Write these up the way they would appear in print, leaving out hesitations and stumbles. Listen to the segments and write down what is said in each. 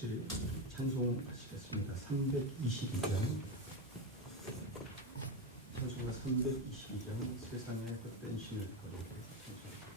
같이 찬송하시겠습니다. 322장 찬송가 322장 세상의 헛된 신을 거리게 찬송합니다.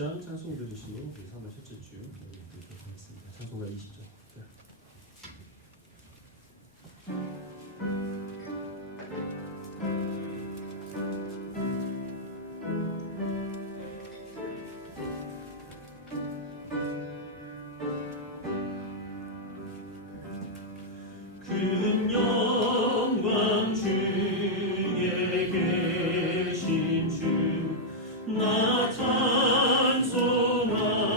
장 찬송 들으시고 3월 첫째 주 드리도록 하겠습니다. 찬송가 20장. 큰 영광 주에 계신 주 나타 찬송합니다.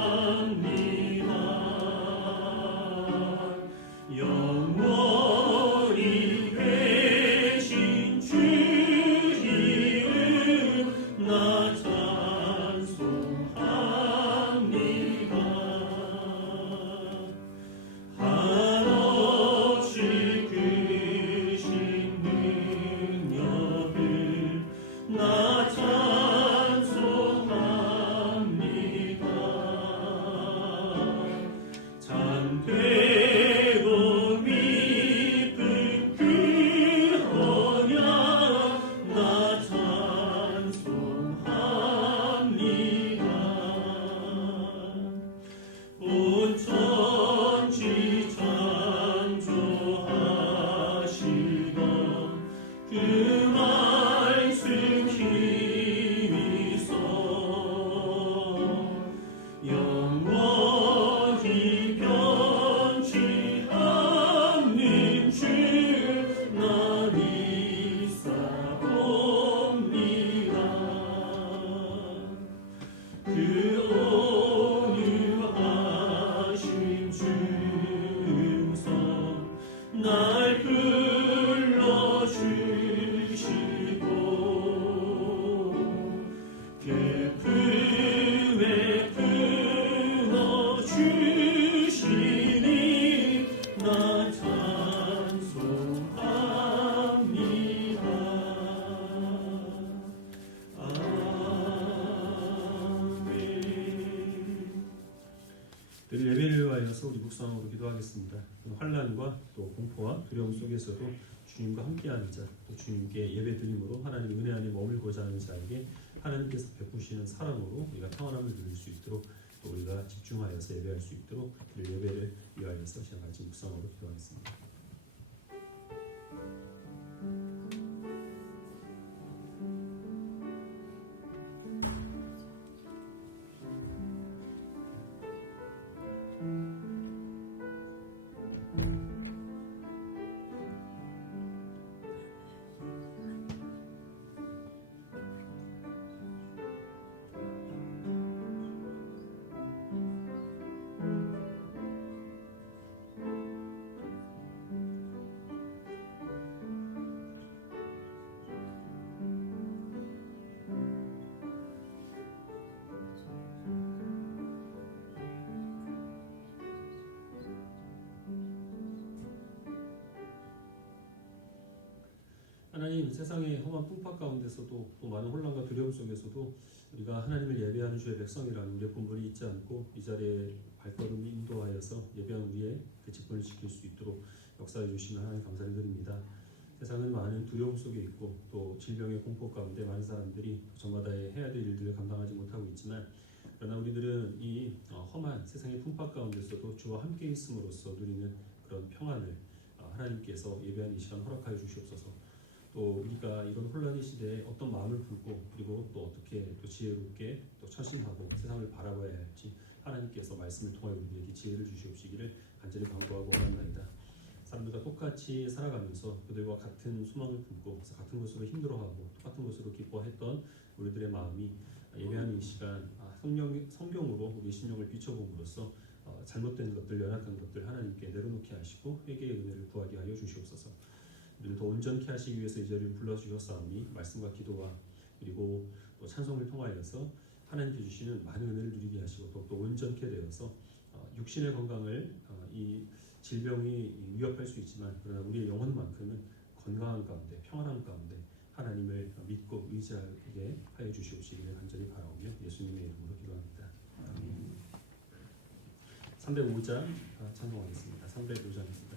위하여서 우리 묵상으로 기도하겠습니다. 환난과 또 공포와 두려움 속에서도 주님과 함께하는 자, 또 주님께 예배드림으로 하나님 은혜 안에 머물고자 하는 자에게 하나님께서 베푸시는 사랑으로 우리가 평안함을 누릴 수 있도록, 또 우리가 집중하여서 예배할 수 있도록 그 예배를 위하여서 시간 같이 묵상으로 기도하겠습니다. 하나님, 세상의 험한 풍파 가운데서도 또 많은 혼란과 두려움 속에서도 우리가 하나님을 예배하는 주의 백성이라는 우리의 본분이 잊지 않고 이 자리에 발걸음 인도하여서 예배하는 우리의 그 직분을 지킬 수 있도록 역사해 주시는 하나님 감사를 드립니다. 세상은 많은 두려움 속에 있고 또 질병의 공포 가운데 많은 사람들이 저마다의 해야 될 일들을 감당하지 못하고 있지만, 그러나 우리들은 이 험한 세상의 풍파 가운데서도 주와 함께 있음으로써 누리는 그런 평안을 하나님께서 예배하는 이 시간 허락하여 주시옵소서. 또 우리가 이런 혼란의 시대에 어떤 마음을 품고, 그리고 또 어떻게 또 지혜롭게 또 처신하고 세상을 바라봐야 할지 하나님께서 말씀을 통하여 우리에게 지혜를 주시옵시기를 간절히 간구하고 원합니다. 사람들과 똑같이 살아가면서 그들과 같은 소망을 품고 같은 것으로 힘들어하고 똑같은 것으로 기뻐했던 우리들의 마음이 예배하는 이 시간 성경으로 우리 심령을 비춰봄으로써 잘못된 것들, 연약한 것들 하나님께 내려놓게 하시고 회개의 은혜를 구하게 하여 주시옵소서. 우리를 더 온전케 하시기 위해서 이 자리를 불러주셨사오니 말씀과 기도와 그리고 또 찬송을 통하여서 하나님께 주시는 많은 은혜를 누리게 하시고 또 온전케 되어서 육신의 건강을 이 질병이 위협할 수 있지만, 그러나 우리의 영혼만큼은 건강한 가운데 평안한 가운데 하나님을 믿고 의지하게 하여 주시옵시기를 간절히 바라오며 예수님의 이름으로 기도합니다. 아멘. 305장 찬송하겠습니다. 305장입니다.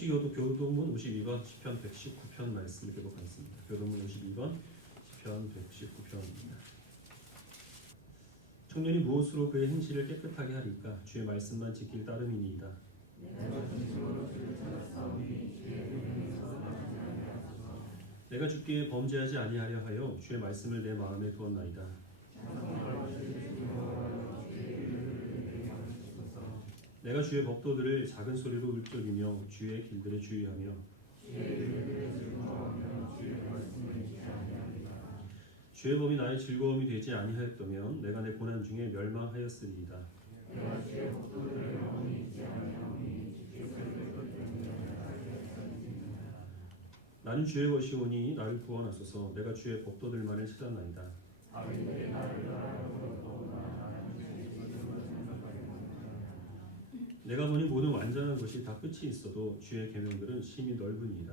성시교도 교도문 52번 시편 119편 말씀을 기록하겠습니다. 교도문 52번 시편 119편입니다. 청년이 무엇으로 그의 행실을 깨끗하게 하리까? 주의 말씀만 지킬 따름이니이다. 내가 주께 범죄하지 아니하려 하여 주의 말씀을 내 마음에 두었나이다. 내가 주의 법도들을 작은 소리로 읊조리며 주의 길들에 주의하며 주의 법이 나의 즐거움이 되지 아니하였다면 내가 내 고난 중에 멸망하였으리이다. 나는 주의 것이오니 나를 구원하소서. 내가 주의 법도들만을 찾았나이다. 내가 보니 모든 완전한 것이 다 끝이 있어도 주의 계명들은 심히 넓으니이다.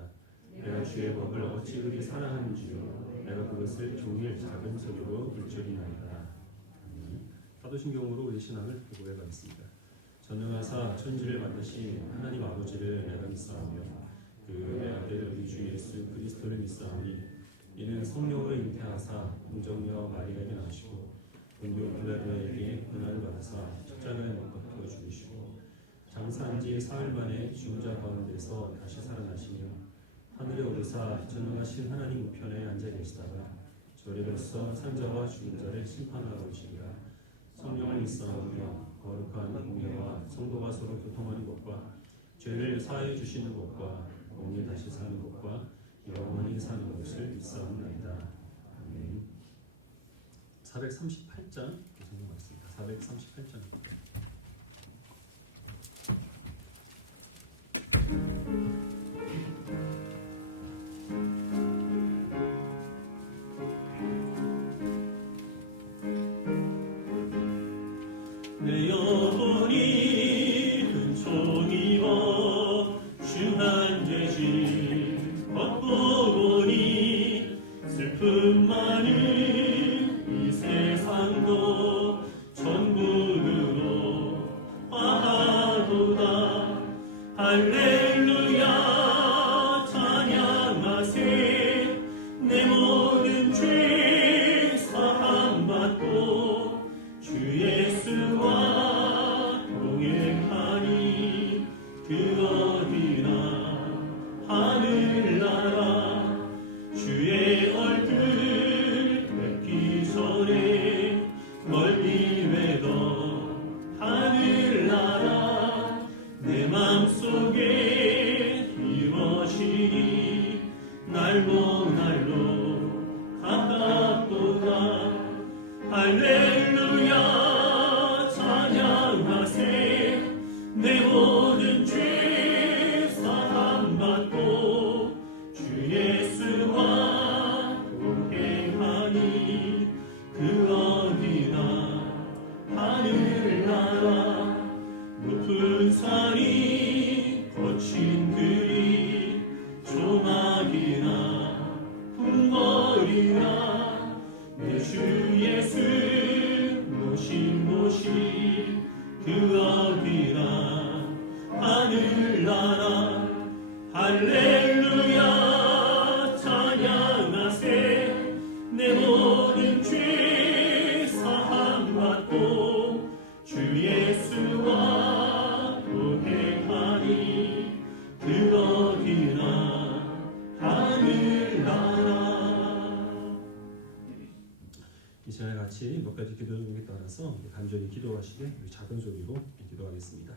내가 주의 법을 어찌 그리 사랑하는지요. 내가 그것을 종일 작은 소리로 읊조리나이다. 사도신경으로 우리 신앙을 고백하겠습니다. 전능하사 천지를 만드신 하나님 아버지를 내가 믿사오며 그의 아들 우리 주 예수 그리스도를 믿사오니 이는 성령으로 잉태하사 동정녀 마리아에게 나시고 본교 빌라도에게 고난을 받으사 십자가에 못 박혀 죽으시고 장사한 지 사흘 만에 죽은 자 가운데서 다시 살아나시며 하늘에 오르사 전능하신 하나님 우편에 앉아 계시다가 저리로서 산자와 죽은 자를 심판하러 오시리라. 성령을 믿사오며 거룩한 공예와 성도가 서로 교통하는 것과 죄를 사하여 주시는 것과 몸이 다시 사는 것과 영원히 사는 것을 믿사옵나이다. 아멘. 438장 성경하겠습니다. 438장. 내 영혼이 흠총 입어 중한 죄짐 벗고 보니 슬픔 많은 이 세상도 천국으로 화하도다. 할렐루야 찬양하세. 내 모든 죄 사함받고 주 예수와 동행하니 그 어디나 하늘나라. 주의 얼굴 뵙기 전에 멀리 외던 하늘나라. 내 맘속에 이루어지니 날로 가깝도다. 할렐루야 찬양하세. 내 모든 죄 사함받고 주 예수와 동행하니 그 어디나 하늘나라. 높은 산이 거친 들이 조막이나 궁궐이나 내 주 예수 모신 그 어디나 하늘나라. 할렐루야 찬양하세. 내 모든 죄 사함받고 주 예수와 동행하니 그 어디나 하늘나라. 이 시간에 같이 몇 가지 기도 제목에 따라서 간절히 기도하시되 작은 소리로 기도하겠습니다.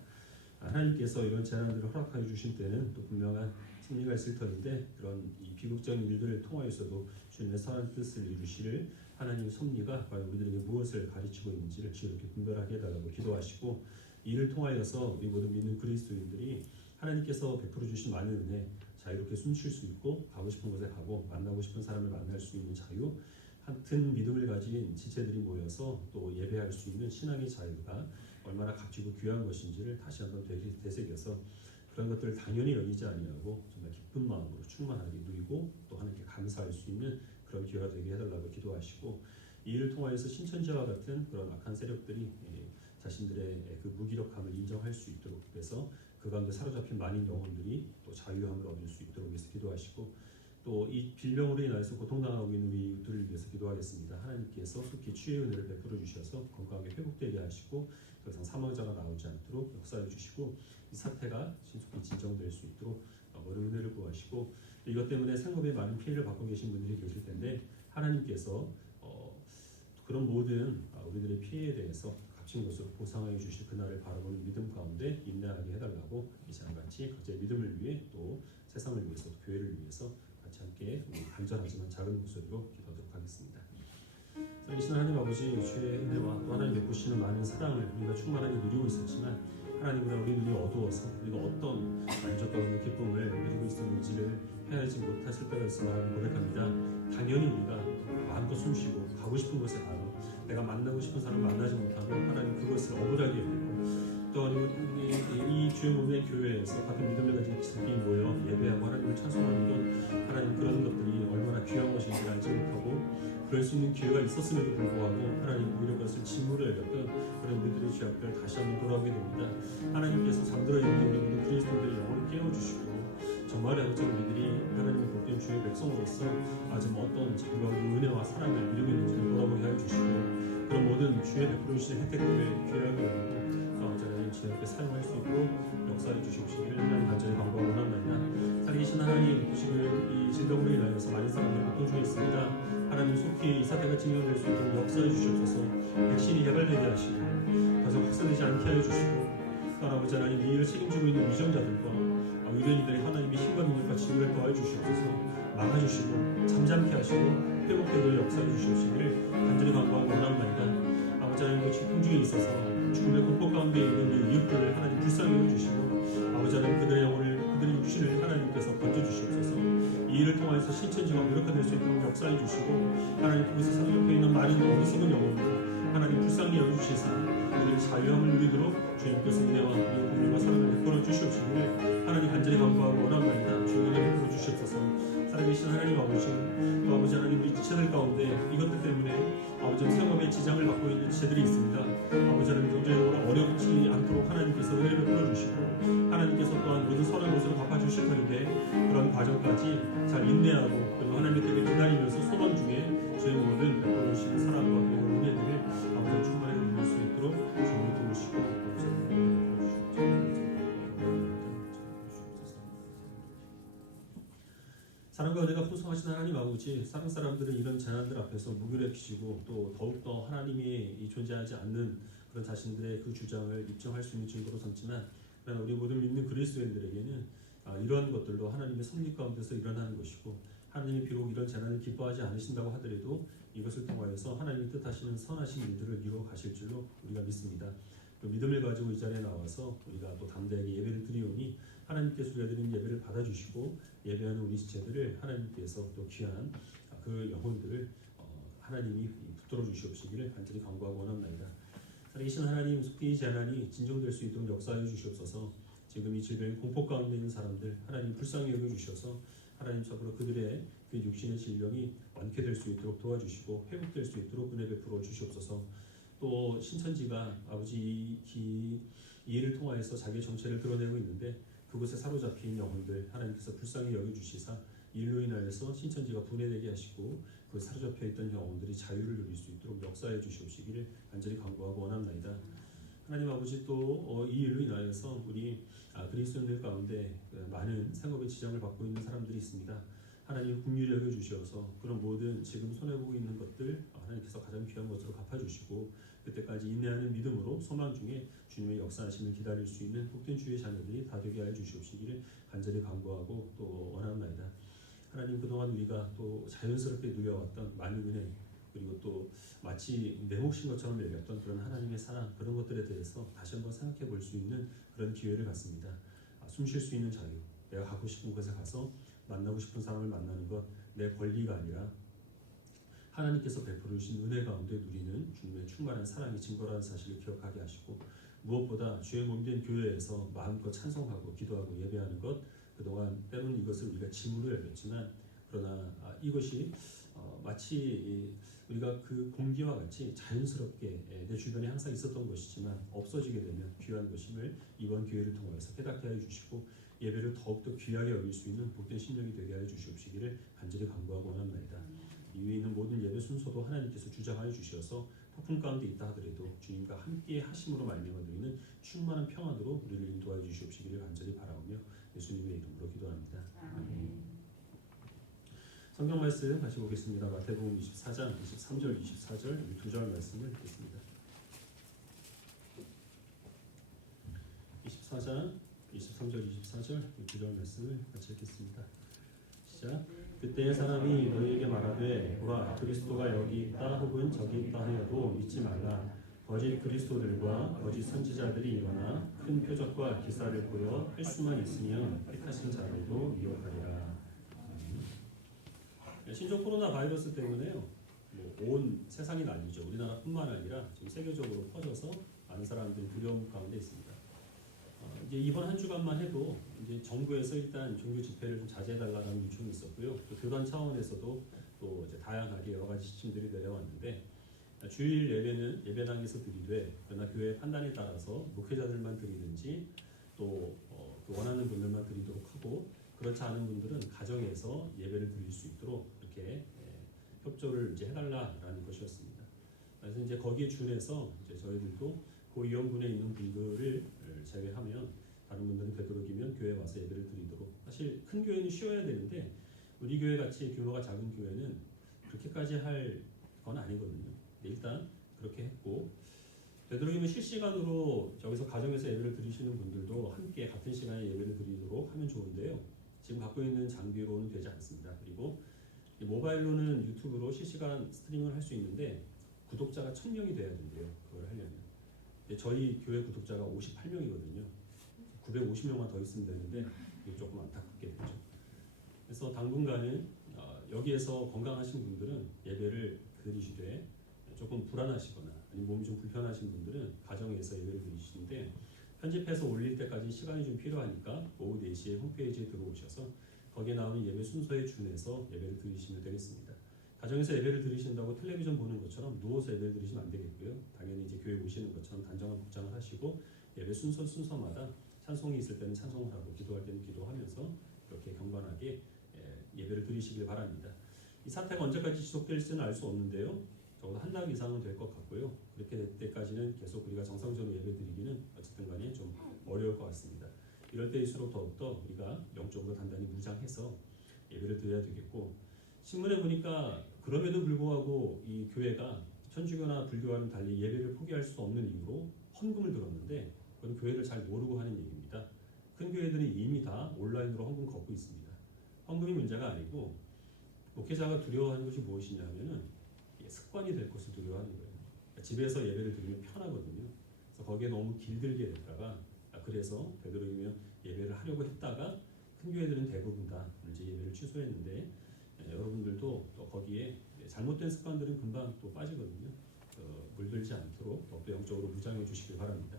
하나님께서 이런 재난들을 허락하여 주신 때는 또 분명한 승리가 있을 터인데 그런 이 비극적인 일들을 통하여서도 주님의 선한 뜻을 이루시를 하나님의 섭리가 과연 우리들에게 무엇을 가르치고 있는지를 지혜롭게 분별하게 해달라고 기도하시고 이를 통하여서 우리 모든 믿는 그리스도인들이 하나님께서 베풀어 주신 많은 은혜 자유롭게 숨쉴 수 있고 가고 싶은 곳에 가고 만나고 싶은 사람을 만날 수 있는 자유, 같은 믿음을 가진 지체들이 모여서 또 예배할 수 있는 신앙의 자유가 얼마나 값지고 귀한 것인지를 다시 한번 되새겨서 그런 것들을 당연히 여기지 아니하고 정말 기쁜 마음으로 충만하게 누리고 또 하나님께 감사할 수 있는 그런 기회가 되게 해달라고 기도하시고 이 일을 통하여서 신천지와 같은 그런 악한 세력들이 자신들의 그 무기력함을 인정할 수 있도록 그래서 그 가운데 사로잡힌 많은 영혼들이 또 자유함을 얻을 수 있도록 위해서 기도하시고 또 이 질병으로 인해서 고통당하고 있는 우리 이웃들을 위해서 기도하겠습니다. 하나님께서 속히 치유의 은혜를 베풀어 주셔서 건강하게 회복되게 하시고 더 이상 사망자가 나오지 않도록 역사해 주시고 이 사태가 신속히 진정될 수 있도록 모든 은혜를 구하시고 이것 때문에 생업에 많은 피해를 받고 계신 분들이 계실 텐데 하나님께서 그런 모든 우리들의 피해에 대해서 값진 것으로 보상해 주실 그날을 바라보는 믿음 가운데 인내하게 해달라고 이시간같이 각자의 믿음을 위해 또 세상을 위해서 교회를 위해서 같이 함께 우리 간절하지만 작은 목소리로 기도하도록 하겠습니다. 살아계신 하나님 아버지, 주의 은혜와 또 하나님 베푸시는 많은 사랑을 우리가 충만하게 누리고 있었지만 하나님보다 우리 눈이 어두워서 우리가 어떤 만족과 기쁨을 누리고 있었는지를 헤아리지 못했을 때가 있음을 하나님 고백합니다. 당연히 우리가 마음껏 숨쉬고 가고 싶은 곳에 가고 내가 만나고 싶은 사람을 만나지 못하고 하나님 그것을 억울하게 여기고 또 이 주의 몸의 교회에서 같은 믿음을 가진 지들이 모여 예배하고 하나님을 찬송하는 것 하나님 그런 것들이 얼마나 귀한 것인지 알지 못하고 그럴 수 있는 기회가 있었음에도 불구하고 하나님 오히려 그것을 짐으로 여겼던 그런 우리들의 죄 앞을 다시 한번 돌아오게 됩니다. 하나님께서 잠들어 있는 우리 모든 그리스도인들의 영혼을 깨워주시고 정말 아버지 우리들이 하나님의 복된 주의 백성으로서 아직 어떤 자유와 은혜와 사랑을 누리고 있는지를 돌아보게 하여 주시고 그런 모든 주의 베풀어 주신 혜택들을 귀하게 여기고 하나님 주 앞에 사용할 수 있도록 역사해 주시옵시기를 하나님 간절히 간구하고 원합니다. 살아계신 하나님 지금 이 질병으로 인하여서 많은 사람들이 고통 중에 있습니다. 하나님 속히 이 사태가 진정될 수 있도록 역사해 주시옵소서. 백신이 개발되게 하시고 가장 확산되지 않게 하여 주시고 또 아버지 하나님 이 일을 책임지고 있는 위정자들과 의뢰인들이 하나님의 힘과 능력과 지혜를 더하여 주시옵소서. 막아주시고 잠잠케 하시고 회복되도록 역사해 주시옵시기를 간절히 간구하고 원합니다. 아버지 하나님 그 죽음 중에 있어서 죽음의 공포 가운데 있는 이 이웃들을 하나님 불쌍히 여겨주시고 아버지 하나님 그들의 영혼을 그들의 육신을 하나님께서 건져주시옵소서. 이 일을 통해서 신천지가 무력화될 수 있도록 역사해 주시고 하나님 그곳에 사로잡혀 있는 많은 어리석은 영혼들 하나님 불쌍히 여겨주시사 우리의 자유함을 누리도록 주님께서 은혜와 공의와 사랑을 베풀어 주시옵시기를 하나님 간절히 간구하고 원합니다. 주님 은혜 베풀어 주시옵소서. 살아계신 하나님 아버지 또 아버지 하나님 우리 지체들 가운데 이것들 때문에 아버지 생업에 지장을 받고 있는 지체들이 있습니다. 아버지 하나님 경제적으로 어렵지 않도록 하나님께서 은혜를 베풀어 주시고 하나님께서 또한 모든 선한 것으로 갚아주실 터인데 그런 과정까지 잘 인내하고 그리고 하나님의 뜻을 기다리면서 소망 중에 주의 모든 베풀어 주시는 사랑과 그리고 은혜들을 아버지 충만히 누릴 수 있도록 주님이 도우시고 사랑과 은혜가 풍성하신 하나님 아버지 사랑 사람들은 이런 재난들 앞에서 무기력해지고 또 더욱더 하나님이 존재하지 않는 그런 자신들의 그 주장을 입증할 수 있는 증거로 삼지만 그러나 우리 모든 믿는 그리스도인들에게는 이러한 것들도 하나님의 섭리 가운데서 일어나는 것이고 하나님이 비록 이런 재난을 기뻐하지 않으신다고 하더라도 이것을 통하여서 하나님이 뜻하시는 선하신 일들을 이루어 가실 줄로 우리가 믿습니다. 그 믿음을 가지고 이 자리에 나와서 우리가 또 담대하게 예배를 드리오니 하나님께서 우리가 드리는 예배를 받아주시고 예배하는 우리 지체들을 하나님께서 또 귀한 그 영혼들을 하나님이 붙들어 주시옵시기를 간절히 간구하고 원합니다. 살아계신 하나님 속히 이 재난이 진정될 수 있도록 역사해 주시옵소서. 지금 이 질병 공포 가운데 있는 사람들 하나님 불쌍히 여겨 주셔서 하나님 참으로 그들의 그 육신의 질병이 완쾌될 수 있도록 도와주시고 회복될 수 있도록 은혜 베풀어 주시옵소서. 또 신천지가 아버지 이 일을 통하여서 자기의 정체를 드러내고 있는데 그곳에 사로잡힌 영혼들 하나님께서 불쌍히 여겨주시사 일로 인하여서 신천지가 분해되게 하시고 그 사로잡혀 있던 영혼들이 자유를 누릴 수 있도록 역사해 주시옵시기를 간절히 간구하고 원합니다. 하나님 아버지 또 이 일로 인하여서 우리 그리스도인들 가운데 많은 생업의 지장을 받고 있는 사람들이 있습니다. 하나님 긍휼히 여겨주셔서 그런 모든 지금 손해보고 있는 것들 하나님께서 가장 귀한 것으로 갚아주시고 그때까지 인내하는 믿음으로 소망 중에 주님의 역사하심을 기다릴 수 있는 복된 주의 자녀들이 다 되게 하여 주시옵시기를 간절히 간구하고 또 원합니다. 하나님 그동안 우리가 또 자연스럽게 누려왔던 많은 은혜 그리고 또 마치 내 몫인 것처럼 여겼던 그런 하나님의 사랑 그런 것들에 대해서 다시 한번 생각해 볼 수 있는 그런 기회를 갖습니다. 숨 쉴 수 있는 자유 내가 가고 싶은 곳에 가서 만나고 싶은 사람을 만나는 것 내 권리가 아니라 하나님께서 베풀어 주신 은혜 가운데 누리는 주님의 충만한 사랑이 증거라는 사실을 기억하게 하시고 무엇보다 주의 몸된 교회에서 마음껏 찬송하고 기도하고 예배하는 것 그동안 때로는 이것을 우리가 짐으로 여겼지만 그러나 이것이 마치 우리가 그 공기와 같이 자연스럽게 내 주변에 항상 있었던 것이지만 없어지게 되면 귀한 것임을 이번 기회를 통해서 깨닫게 하여 주시고 예배를 더욱더 귀하게 여길 수 있는 복된 심령이 되게 하여 주시옵시기를 간절히 간구하고 원합니다. 이 위에 있는 모든 예배 순서도 하나님께서 주장하여 주셔서 폭풍 가운데 있다 하더라도 주님과 함께 하심으로 말미암아 드리는 충만한 평안으로 우리를 인도하여 주시옵시기를 간절히 바라오며 예수님의 이름으로 기도합니다. 아멘. 성경 말씀 다시 보겠습니다. 마태복음 24장 23절 24절 이 두 절 말씀을 읽겠습니다. 24장 23절 24절 이 두 절 말씀을 같이 읽겠습니다. 시작. 그때 사람이 너희에게 말하되 보라 그리스도가 여기 있다 혹은 저기 있다 하여도 믿지 말라. 거짓 그리스도들과 거짓 선지자들이 일어나 큰 표적과 기사를 보여 할 수만 있으면 택하신 자들도 미혹하리라. 신종 코로나 바이러스 때문에요. 온 세상이 난리죠. 우리나라뿐만 아니라 지금 세계적으로 퍼져서 많은 사람들이 두려움 가운데 있습니다. 이제 이번 한 주간만 해도 이제 정부에서 일단 종교 집회를 좀 자제해달라는 요청이 있었고요. 또 교단 차원에서도 또 이제 다양하게 여러 가지 지침들이 내려왔는데 주일 예배는 예배당에서 드리되 그러나 교회 판단에 따라서 목회자들만 드리는지 또 그 원하는 분들만 드리도록 하고 그렇지 않은 분들은 가정에서 예배를 드릴 수 있도록 이렇게 협조를 이제 해달라라는 것이었습니다. 그래서 이제 거기에 준해서 이제 저희들도 그 위험군에 있는 분들을 제외하면 다른 분들은 되도록이면 교회에 와서 예배를 드리도록. 사실 큰 교회는 쉬어야 되는데 우리 교회 같이 규모가 작은 교회는 그렇게까지 할 건 아니거든요. 일단 그렇게 했고 되도록이면 실시간으로 여기서 가정에서 예배를 드리시는 분들도 함께 같은 시간에 예배를 드리도록 하면 좋은데요. 지금 갖고 있는 장비로는 되지 않습니다. 그리고 모바일로는 유튜브로 실시간 스트리밍을 할 수 있는데 구독자가 1000명이 돼야 된대요. 그걸 하려면. 저희 교회 구독자가 58명이거든요. 950명만 더 있으면 되는데 이게 조금 안타깝게 되죠. 그래서 당분간은 여기에서 건강하신 분들은 예배를 드리시되 조금 불안하시거나 아니면 몸이 좀 불편하신 분들은 가정에서 예배를 드리시는데 편집해서 올릴 때까지 시간이 좀 필요하니까 오후 4시에 홈페이지에 들어오셔서 거기에 나오는 예배 순서에 준해서 예배를 드리시면 되겠습니다. 가정에서 예배를 드리신다고 텔레비전 보는 것처럼 누워서 예배를 드리시면 안 되겠고요. 당연히 이제 교회 오시는 것처럼 단정한 복장을 하시고 예배 순서마다 찬송이 있을 때는 찬송을 하고 기도할 때는 기도하면서 이렇게 경건하게 예배를 드리시길 바랍니다. 이 사태가 언제까지 지속될지는 알 수 없는데요. 적어도 한 달 이상은 될 것 같고요. 그렇게 될 때까지는 계속 우리가 정상적으로 예배 드리기는 어쨌든 간에 좀 어려울 것 같습니다. 이럴 때일수록 더욱더 우리가 영적으로 단단히 무장해서 예배를 드려야 되겠고 신문에 보니까 그럼에도 불구하고 이 교회가 천주교나 불교와는 달리 예배를 포기할 수 없는 이유로 헌금을 들었는데 그건 교회를 잘 모르고 하는 얘기입니다. 큰 교회들이 이미 다 온라인으로 헌금 걷고 있습니다. 헌금이 문제가 아니고 목회자가 두려워하는 것이 무엇이냐 하면은 습관이 될 것을 두려워하는 거예요. 그러니까 집에서 예배를 드리면 편하거든요. 그래서 거기에 너무 길들게 됐다가 그래서 되도록이면 예배를 하려고 했다가 큰 교회들은 대부분 다 이제 예배를 취소했는데 여러분들도 또 거기에 잘못된 습관들은 금방 또 빠지거든요. 물들지 않도록 또 영적으로 무장해 주시길 바랍니다.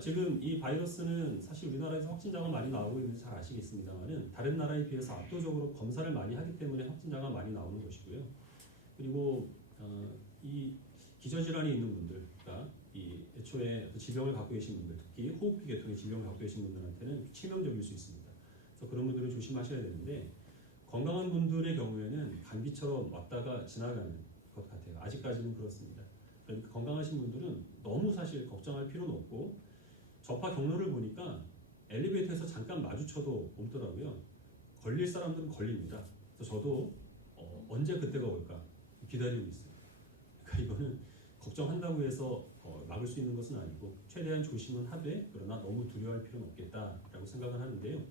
지금 이 바이러스는 사실 우리나라에서 확진자가 많이 나오고 있는지 잘 아시겠습니다만은 다른 나라에 비해서 압도적으로 검사를 많이 하기 때문에 확진자가 많이 나오는 것이고요. 그리고 이 기저질환이 있는 분들, 그러니까 이 애초에 질병을 갖고 계신 분들, 특히 호흡기 계통의 질병을 갖고 계신 분들한테는 치명적일 수 있습니다. 그래서 그런 분들은 조심하셔야 되는데 건강한 분들의 경우에는 감기처럼 왔다가 지나가는 것 같아요. 아직까지는 그렇습니다. 그러니까 건강하신 분들은 너무 사실 걱정할 필요는 없고 접하 경로를 보니까 엘리베이터에서 잠깐 마주쳐도 없더라고요. 걸릴 사람들은 걸립니다. 그래서 저도 언제 그때가 올까 기다리고 있어요. 그러니까 이거는 걱정한다고 해서 막을 수 있는 것은 아니고 최대한 조심은 하되 그러나 너무 두려워할 필요는 없겠다라고 생각을 하는데요.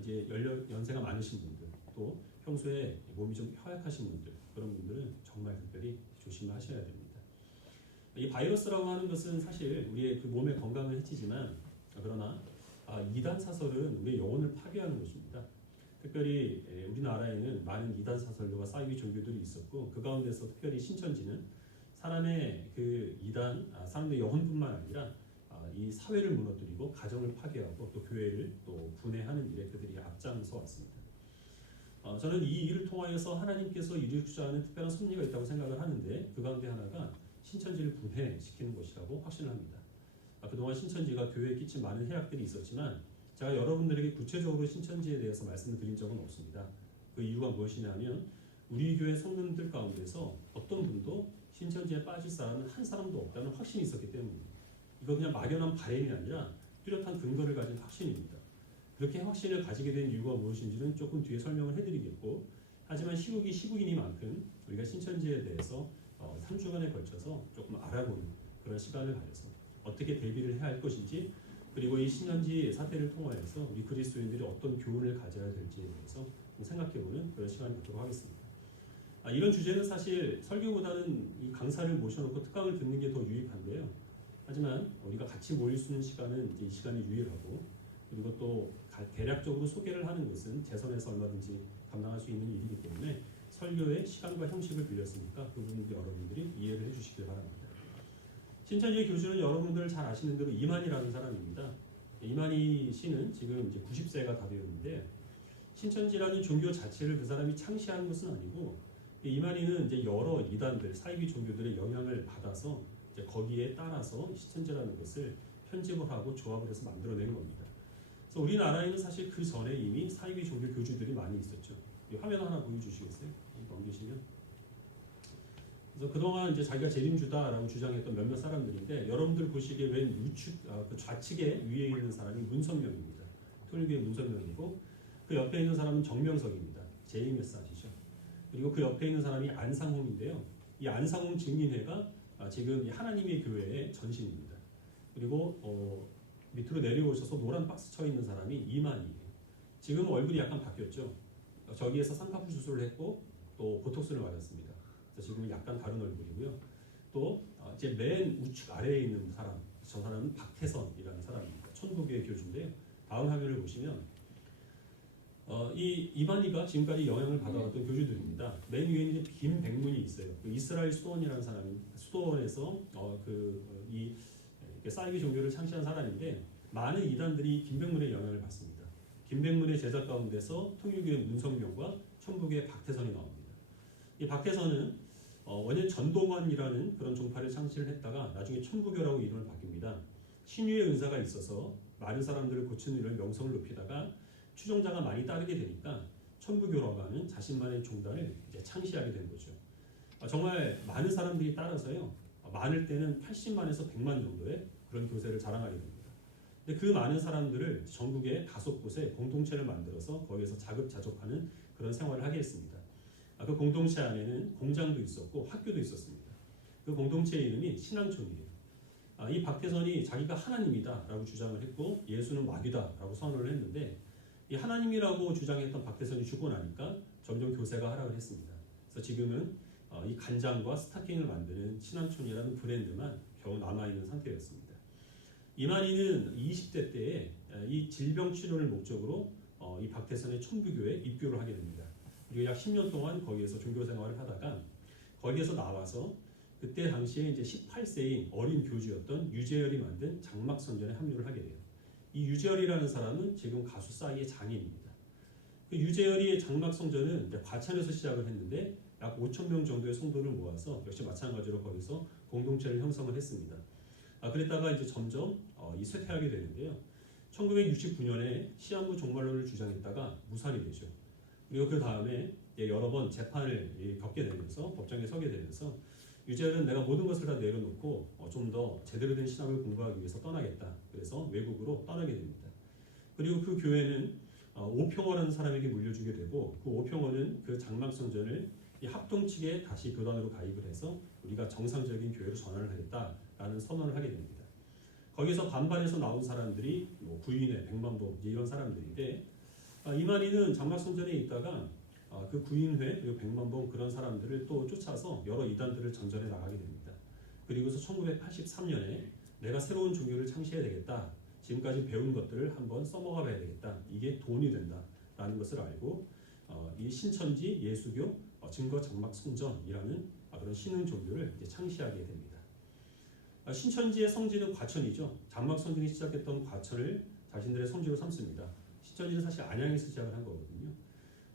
이제 연세가 많으신 분들 또 평소에 몸이 좀 허약하신 분들 그런 분들은 정말 특별히 조심하셔야 됩니다. 이 바이러스라고 하는 것은 사실 우리의 그 몸의 건강을 해치지만 그러나 이단 사설은 우리의 영혼을 파괴하는 것입니다. 특별히 우리나라에는 많은 이단 사설과 사이비 종교들이 있었고 그 가운데서 특별히 신천지는 사람의 그 이단, 사람의 영혼뿐만 아니라 이 사회를 무너뜨리고 가정을 파괴하고 또 교회를 또 분해하는 일에 그들이 앞장서 왔습니다. 저는 이 일을 통하여서 하나님께서 이루시고자 하는 특별한 섭리가 있다고 생각을 하는데 그 가운데 하나가 신천지를 분해시키는 것이라고 확신을 합니다. 그동안 신천지가 교회에 끼친 많은 해악들이 있었지만 제가 여러분들에게 구체적으로 신천지에 대해서 말씀을 드린 적은 없습니다. 그 이유가 무엇이냐면 우리 교회 성도님들 가운데서 어떤 분도 신천지에 빠질 사람은 한 사람도 없다는 확신이 있었기 때문입니다. 이거 그냥 막연한 바람이 아니라 뚜렷한 근거를 가진 확신입니다. 그렇게 확신을 가지게 된 이유가 무엇인지는 조금 뒤에 설명을 해드리겠고, 하지만 시국이 시국이니만큼 우리가 신천지에 대해서 3주간에 걸쳐서 조금 알아보는 그런 시간을 가져서 어떻게 대비를 해야 할 것인지, 그리고 이 신천지 사태를 통하여서 우리 그리스도인들이 어떤 교훈을 가져야 될지에 대해서 생각해보는 그런 시간을 갖도록 하겠습니다. 이런 주제는 사실 설교보다는 이 강사를 모셔놓고 특강을 듣는 게 더 유익한데요. 하지만 우리가 같이 모일 수 있는 시간은 이제 이 시간이 유일하고, 그리고 또 대략적으로 소개를 하는 것은 제 선에서 얼마든지 감당할 수 있는 일이기 때문에 설교의 시간과 형식을 빌렸으니까 그 부분 여러분들이 이해를 해주시길 바랍니다. 신천지의 교주는 여러분들 잘 아시는 대로 이만희라는 사람입니다. 이만희 씨는 지금 이제 90세가 다 되었는데, 신천지라는 종교 자체를 그 사람이 창시한 것은 아니고, 이만희는 이제 여러 이단들, 사이비 종교들의 영향을 받아서 이제 거기에 따라서 신천지라는 것을 편집을 하고 조합을 해서 만들어낸 겁니다. 그래서 우리나라에는 사실 그 전에 이미 사이비 종교 교주들이 많이 있었죠. 이 화면 하나 보여주시겠어요? 넘기시면. 그래서 그동안 이제 자기가 재림주다라고 주장했던 몇몇 사람들인데, 여러분들 보시기에 왼 우측, 그 좌측에 위에 있는 사람이 문선명입니다. 통일교의 문선명이고, 그 옆에 있는 사람은 정명석입니다. JMS 아시죠? 그리고 그 옆에 있는 사람이 안상홍인데요. 이 안상홍 증인회가 지금 하나님의 교회의 전신입니다. 그리고 밑으로 내려오셔서 노란 박스 쳐 있는 사람이 이만희예요. 지금 얼굴이 약간 바뀌었죠. 저기에서 쌍꺼풀 수술을 했고 또 보톡스를 맞았습니다. 그래서 지금 약간 다른 얼굴이고요. 또 이제 맨 우측 아래에 있는 사람, 저 사람은 박태선이라는 사람입니다. 천국교회 교주인데요. 다음 화면을 보시면 이 이만희가 지금까지 영향을 받아왔던 교주들입니다. 맨 위에 있는 김백문이 있어요. 그 이스라엘 수도원이라는 사람이 수도원에서 이 사이비 종교를 창시한 사람인데, 많은 이단들이 김백문의 영향을 받습니다. 김백문의 제자 가운데서 통일교의 문성명과 천북의 박태선이 나옵니다. 이 박태선은 원래 전동원이라는 그런 종파를 창시를 했다가 나중에 천부교라고 이름을 바뀝니다. 신유의 은사가 있어서 많은 사람들을 고치는 일을 명성을 높이다가 추종자가 많이 따르게 되니까 천부교라고 하는 자신만의 종단을 이제 창시하게 된 거죠. 정말 많은 사람들이 따라서요, 많을 때는 80만에서 100만 정도의 그런 교세를 자랑하게 됩니다. 근데 그 많은 사람들을 전국의 5곳에 공동체를 만들어서 거기에서 자급자족하는 그런 생활을 하게 했습니다. 그 공동체 안에는 공장도 있었고 학교도 있었습니다. 그 공동체의 이름이 신앙촌이에요. 이 박태선이 자기가 하나님이다라고 주장을 했고, 예수는 마귀다라고 선언을 했는데, 이 하나님이라고 주장했던 박태선이 죽고 나니까 점점 교세가 하락을 했습니다. 그래서 지금은 이 간장과 스타킹을 만드는 신앙촌이라는 브랜드만 겨우 남아있는 상태였습니다. 이만희는 20대 때에 이 질병 치료를 목적으로 이 박태선의 천부교에 입교를 하게 됩니다. 그리고 약 10년 동안 거기에서 종교 생활을 하다가 거기에서 나와서 그때 당시에 이제 18세인 어린 교주였던 유재열이 만든 장막선전에 합류를 하게 돼요. 이 유재열이라는 사람은 지금 가수 싸이의 장인입니다. 그 유재열이의 장막성전은 이제 과천에서 시작을 했는데 약 5,000명 정도의 성도를 모아서 역시 마찬가지로 거기서 공동체를 형성을 했습니다. 그랬다가 이제 점점 이 쇠퇴하게 되는데요. 1969년에 시한부 종말론을 주장했다가 무산이 되죠. 그리고 그 다음에 여러 번 재판을 겪게 되면서 법정에 서게 되면서 유재열은 내가 모든 것을 다 내려놓고 좀 더 제대로 된 신학을 공부하기 위해서 떠나겠다. 그래서 외국으로 떠나게 됩니다. 그리고 그 교회는 오평원라는 사람에게 물려주게 되고, 그 오평원은 그 장막성전을 이 합동 측에 다시 교단으로 가입을 해서 우리가 정상적인 교회로 전환을 하겠다라는 선언을 하게 됩니다. 거기서 반발해서 나온 사람들이 구인회, 백만봉 이런 사람들인데, 이만희는 장막성전에 있다가 그 구인회 그리고 백만봉 그런 사람들을 또 쫓아서 여러 이단들을 전전해 나가게 됩니다. 그리고서 1983년에 내가 새로운 종교를 창시해야 되겠다. 지금까지 배운 것들을 한번 써먹어 봐야 되겠다. 이게 돈이 된다라는 것을 알고 이 신천지 예수교 증거 장막 성전이라는 그런 신흥 종교를 이제 창시하게 됩니다. 신천지의 성지는 과천이죠. 장막 성전이 시작했던 과천을 자신들의 성지로 삼습니다. 신천지는 사실 안양에서 시작을 한 거거든요.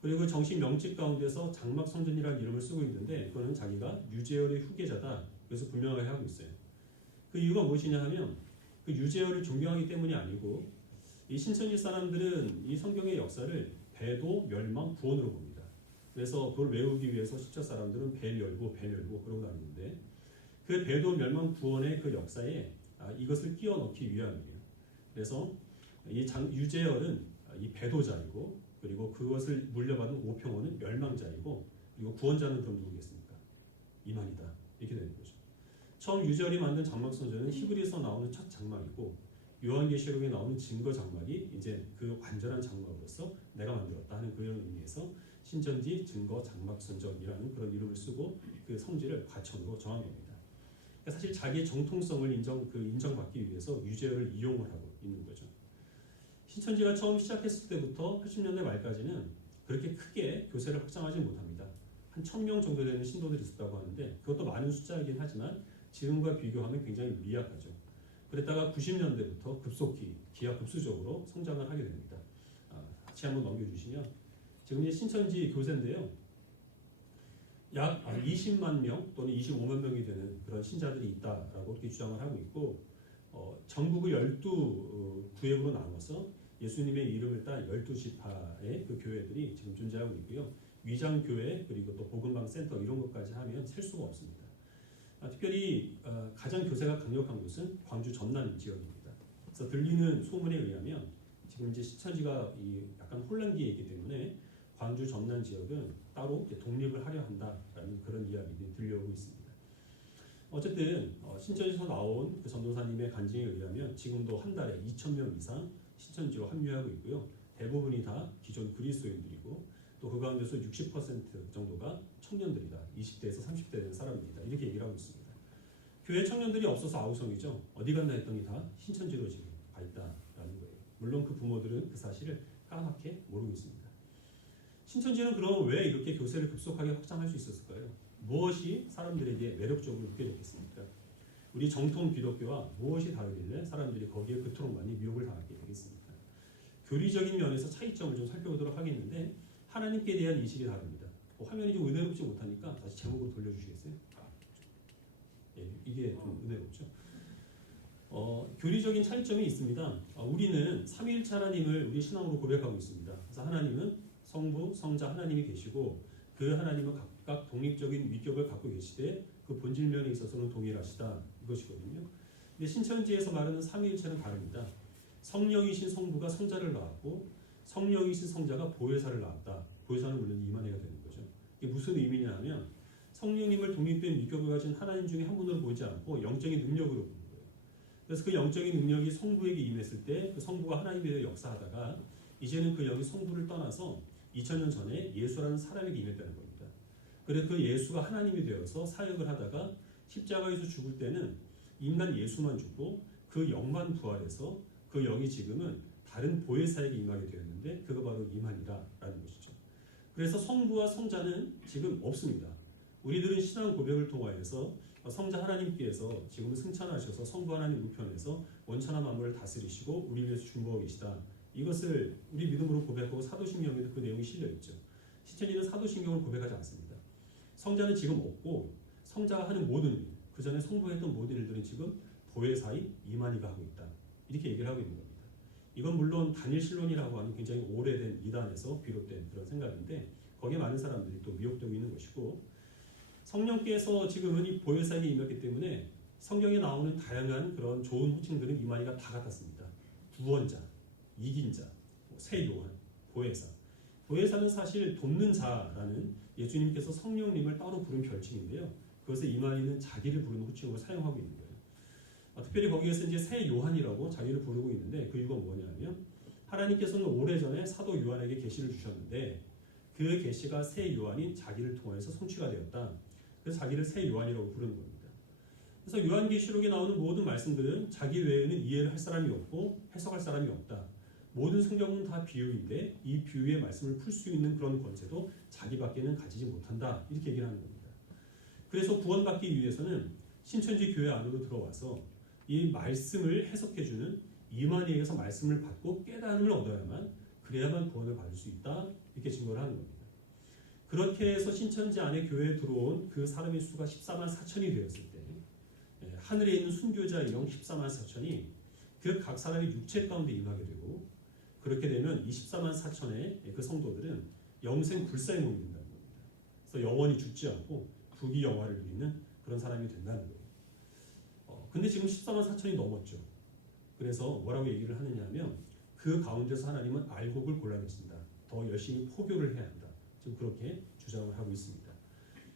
그리고 정식 명칭 가운데서 장막 성전이라는 이름을 쓰고 있는데, 그거는 자기가 유재열의 후계자다. 그래서 분명하게 하고 있어요. 그 이유가 무엇이냐 하면 그 유재열을 존경하기 때문이 아니고, 이 신천지 사람들은 이 성경의 역사를 배도 멸망 구원으로 봅니다. 그래서 그걸 외우기 위해서 시초 사람들은 배 멸고 그러고 다니는데 그 배도 멸망 구원의 그 역사에 이것을 끼워 넣기 위함이에요. 그래서 이 유재열은 이 배도자이고 그리고 그것을 물려받은 오평원은 멸망자이고 그리고 구원자는 그럼 누구겠습니까? 이만희다. 이렇게 되는 거죠. 처음 유재열이 만든 장막선전은 히브리서 나오는 첫 장막이고 요한계시록에 나오는 증거 장막이 이제 그 완전한 장막으로서 내가 만들었다 하는 그런 의미에서 신천지 증거 장막선전이라는 그런 이름을 쓰고 그 성지를 과천으로 정한 겁니다. 그러니까 사실 자기의 정통성을 인정받기 위해서 유재열을 이용을 하고 있는 거죠. 신천지가 처음 시작했을 때부터 80년대 말까지는 그렇게 크게 교세를 확장하지 못합니다. 한 1000명 정도 되는 신도들이 있었다고 하는데 그것도 많은 숫자이긴 하지만 지금과 비교하면 굉장히 미약하죠. 그랬다가 90년대부터 급속히 기하급수적으로 성장을 하게 됩니다. 같이 한번 넘겨주시면 지금 이제 신천지 교세인데요. 약 20만 명 또는 25만 명이 되는 그런 신자들이 있다라고 이렇게 주장을 하고 있고 전국을 12구역으로 나눠서 예수님의 이름을 딴 12지파의 그 교회들이 지금 존재하고 있고요. 위장교회 그리고 또 복음방센터 이런 것까지 하면 셀 수가 없습니다. 특별히 가장 교세가 강력한 곳은 광주 전남 지역입니다. 그래서 들리는 소문에 의하면 지금 이제 신천지가 약간 혼란기에 있기 때문에 광주 전남 지역은 따로 독립을 하려 한다라는 그런 이야기들이 들려오고 있습니다. 어쨌든 신천지에서 나온 그 전도사님의 간증에 의하면 지금도 한 달에 2,000명 이상 신천지로 합류하고 있고요. 대부분이 다 기존 그리스도인들이고 또 그 가운데서 60% 정도가 청년들이다. 20대에서 30대 된 사람들이다. 이렇게 얘기를 하고 있습니다. 교회 청년들이 없어서 아우성이죠. 어디 갔나 했더니 다 신천지로 지금 가 있다라는 거예요. 물론 그 부모들은 그 사실을 까맣게 모르고 있습니다. 신천지는 그럼 왜 이렇게 교세를 급속하게 확장할 수 있었을까요? 무엇이 사람들에게 매력적으로 느껴졌겠습니까? 우리 정통 기독교와 무엇이 다르길래 사람들이 거기에 그토록 많이 미혹을 당하게 되겠습니까? 교리적인 면에서 차이점을 좀 살펴보도록 하겠는데 하나님께 대한 인식이 다릅니다. 화면이 좀 은혜롭지 못하니까 다시 제목으로 돌려주시겠어요? 이게 좀 은혜롭죠. 교리적인 차이점이 있습니다. 우리는 삼위일체 하나님을 우리 신앙으로 고백하고 있습니다. 그래서 하나님은 성부, 성자 하나님이 계시고 그 하나님은 각각 독립적인 위격을 갖고 계시되 그 본질면에 있어서는 동일하시다 이것이거든요. 근데 신천지에서 말하는 삼위일체는 다릅니다. 성령이신 성부가 성자를 낳았고 성령이신 성자가 보혜사를 낳았다. 보혜사는 물론 이만희가 되는 거죠. 이게 무슨 의미냐 하면 성령님을 독립된 위격을 가진 하나님 중에 한 분으로 보지 않고 영적인 능력으로 보는 거예요. 그래서 그 영적인 능력이 성부에게 임했을 때 그 성부가 하나님에 대해 역사하다가 이제는 그 영이 성부를 떠나서 2000년 전에 예수라는 사람에게 임했다는 겁니다. 그래서 그 예수가 하나님이 되어서 사역을 하다가 십자가에서 죽을 때는 인간 예수만 죽고 그 영만 부활해서 그 영이 지금은 다른 보혜사에게 임하게 되었는데 그거 바로 이만희라는 것이죠. 그래서 성부와 성자는 지금 없습니다. 우리들은 신앙 고백을 통하여서 성자 하나님께서 지금 승천하셔서 성부 하나님 우편에서 원천한 만물을 다스리시고 우리를 위해서 중보하고 계시다. 이것을 우리 믿음으로 고백하고 사도신경에도 그 내용이 실려있죠. 신천지는 사도신경을 고백하지 않습니다. 성자는 지금 없고 성자가 하는 모든 일, 그 전에 성부가 했던 모든 일들은 지금 보혜사인 이만희가 하고 있다. 이렇게 얘기를 하고 있는 겁니다. 이건 물론 단일신론이라고 하는 굉장히 오래된 이단에서 비롯된 그런 생각인데 거기에 많은 사람들이 또 미혹되고 있는 것이고 성령께서 지금은 이 보혜사에게 임했기 때문에 성경에 나오는 다양한 그런 좋은 호칭들은 이만희가 다 같았습니다. 구원자, 이긴 자, 새 요한, 보혜사. 보혜사는 사실 돕는 자라는 예수님께서 성령님을 따로 부른 별칭인데요. 그것을 이만희는 자기를 부르는 호칭으로 사용하고 있는 거예요. 특별히 거기에서 이제 새 요한이라고 자기를 부르고 있는데 그 이유가 뭐냐면 하나님께서는 오래전에 사도 요한에게 계시를 주셨는데 그 계시가 새 요한인 자기를 통해서 성취가 되었다. 그래서 자기를 새 요한이라고 부르는 겁니다. 그래서 요한계시록에 나오는 모든 말씀들은 자기 외에는 이해를 할 사람이 없고 해석할 사람이 없다. 모든 성경은 다 비유인데 이 비유의 말씀을 풀 수 있는 그런 권세도 자기밖에는 가지지 못한다. 이렇게 얘기를 하는 겁니다. 그래서 구원받기 위해서는 신천지 교회 안으로 들어와서 이 말씀을 해석해주는 이만희에게서 말씀을 받고 깨달음을 얻어야만 그래야만 구원을 받을 수 있다. 이렇게 증거를 하는 겁니다. 그렇게 해서 신천지 안에 교회에 들어온 그 사람의 수가 14만 4천이 되었을 때 하늘에 있는 순교자 영 14만 4천이 그 각 사람의 육체 가운데 임하게 되고 그렇게 되면 24만 4천의 그 성도들은 영생 불사의 몸이 된다는 겁니다. 그래서 영원히 죽지 않고 부귀 영화를 누리는 그런 사람이 된다는 거예요. 근데 지금 14만 4천이 넘었죠. 그래서 뭐라고 얘기를 하느냐 하면 그 가운데서 하나님은 알곡을 골라냈습니다. 더 열심히 포교를 해야 한다. 지금 그렇게 주장을 하고 있습니다.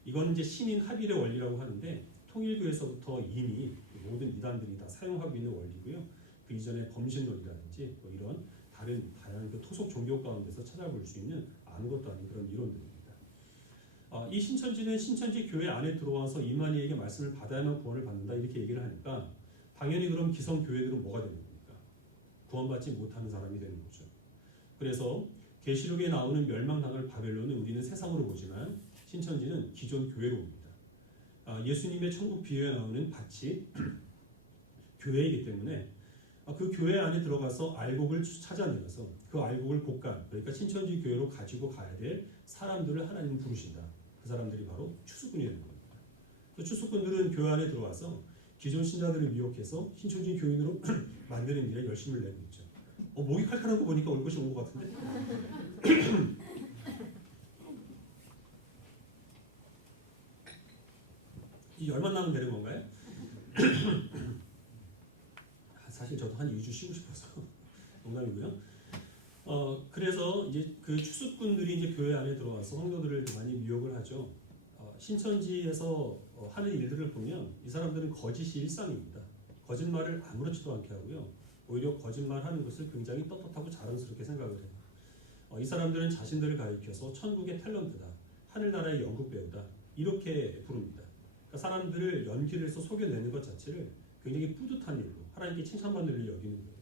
이건 이제 신인 합일의 원리라고 하는데 통일교에서부터 이미 모든 이단들이 다 사용하고 있는 원리고요. 그 이전에 범신론이라든지 뭐 이런 다양한 그 토속 종교 가운데서 찾아볼 수 있는 아무것도 아닌 그런 이론들입니다. 이 신천지는 신천지 교회 안에 들어와서 이만희에게 말씀을 받아야만 구원을 받는다 이렇게 얘기를 하니까 당연히 그럼 기성 교회들은 뭐가 되는 겁니까? 구원받지 못하는 사람이 되는 거죠. 그래서 계시록에 나오는 멸망당할 바벨론은 우리는 세상으로 보지만 신천지는 기존 교회로 봅니다. 예수님의 천국 비유에 나오는 밭이 교회이기 때문에 그 교회 안에 들어가서 알곡을 찾아내서 그 알곡을 곡간, 그러니까 신천지 교회로 가지고 가야 될 사람들을 하나님은 부르신다. 그 사람들이 바로 추수꾼이 되는 겁니다. 그 추수꾼들은 교회 안에 들어와서 기존 신자들을 미혹해서 신천지 교인으로 만드는 일에 열심을 내고 있죠. 목이 칼칼한 거 보니까 올 것이 온 것 같은데? 이 얼마 남으면 되는 건가요? 사실 저도 한 2주 쉬고 싶어서 농담이고요. 그래서 이제 그 추수꾼들이 이제 교회 안에 들어와서 성도들을 많이 미혹을 하죠. 신천지에서 하는 일들을 보면 이 사람들은 거짓이 일상입니다. 거짓말을 아무렇지도 않게 하고요. 오히려 거짓말하는 것을 굉장히 떳떳하고 자랑스럽게 생각을 해요. 이 사람들은 자신들을 가리켜서 천국의 탤런트다, 하늘나라의 연극 배우다 이렇게 부릅니다. 그러니까 사람들을 연기를 해서 속여내는 것 자체를 굉장히 뿌듯한 일로 하나님께 칭찬받는 일로 여기는 거예요.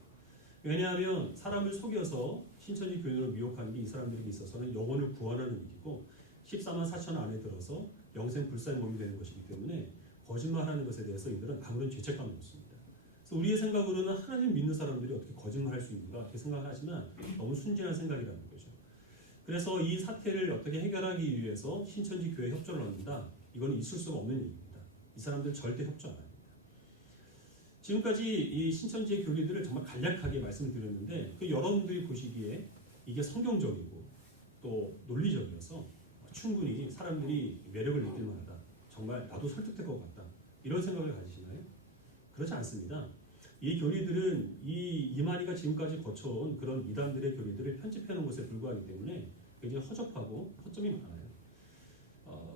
왜냐하면 사람을 속여서 신천지 교인으로 미혹하는 게 이 사람들에게 있어서는 영혼을 구원하는 일이고 14만 4천 안에 들어서 영생 불사의 몸이 되는 것이기 때문에 거짓말하는 것에 대해서 이들은 아무런 죄책감이 없습니다. 그래서 우리의 생각으로는 하나님 믿는 사람들이 어떻게 거짓말할 수 있는가 이렇게 생각하지만 너무 순진한 생각이라는 거죠. 그래서 이 사태를 어떻게 해결하기 위해서 신천지 교회 협조를 얻는다. 이건 있을 수가 없는 일입니다. 이 사람들 절대 협조 안 합니다. 지금까지 이 신천지의 교리들을 정말 간략하게 말씀을 드렸는데 여러분들이 보시기에 이게 성경적이고 또 논리적이어서 충분히 사람들이 매력을 느낄 만하다. 정말 나도 설득될 것 같다. 이런 생각을 가지시나요? 그렇지 않습니다. 이 교리들은 이 이만희가 지금까지 거쳐온 그런 이단들의 교리들을 편집해놓은 것에 불과하기 때문에 굉장히 허접하고 허점이 많아요.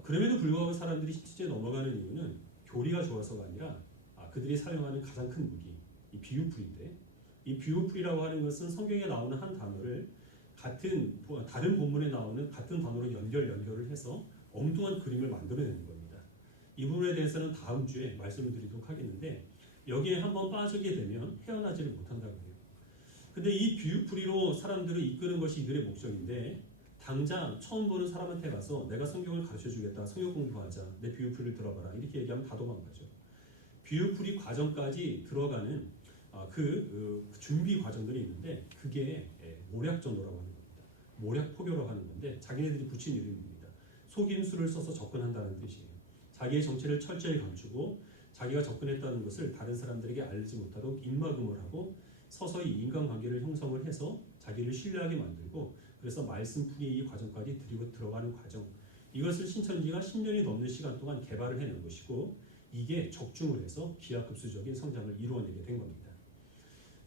그럼에도 불구하고 사람들이 신천지에 넘어가는 이유는 교리가 좋아서가 아니라 그들이 사용하는 가장 큰 무기, 이 비유풀인데 이 비유풀이라고 하는 것은 성경에 나오는 한 단어를 다른 본문에 나오는 같은 단어로 연결을 해서 엉뚱한 그림을 만들어내는 겁니다. 이 부분에 대해서는 다음 주에 말씀을 드리도록 하겠는데 여기에 한번 빠지게 되면 헤어나지를 못한다고 해요. 근데 이 비유풀이로 사람들을 이끄는 것이 이들의 목적인데 당장 처음 보는 사람한테 가서 내가 성경을 가르쳐주겠다, 성경 공부하자, 내 비유풀이를 들어봐라 이렇게 얘기하면 다 도망가죠. 비유풀이 과정까지 들어가는 그 준비 과정들이 있는데 그게 모략전도라고 하는 겁니다. 모략 포교라고 하는 건데 자기네들이 붙인 이름입니다. 속임수를 써서 접근한다는 뜻이에요. 자기의 정체를 철저히 감추고 자기가 접근했다는 것을 다른 사람들에게 알지 못하도록 입막음을 하고 서서히 인간관계를 형성을 해서 자기를 신뢰하게 만들고 그래서 말씀 풀이 이 과정까지 들어가는 과정, 이것을 신천지가 10년이 넘는 시간 동안 개발을 해낸 것이고 이게 적중을 해서 기하급수적인 성장을 이루어내게 된 겁니다.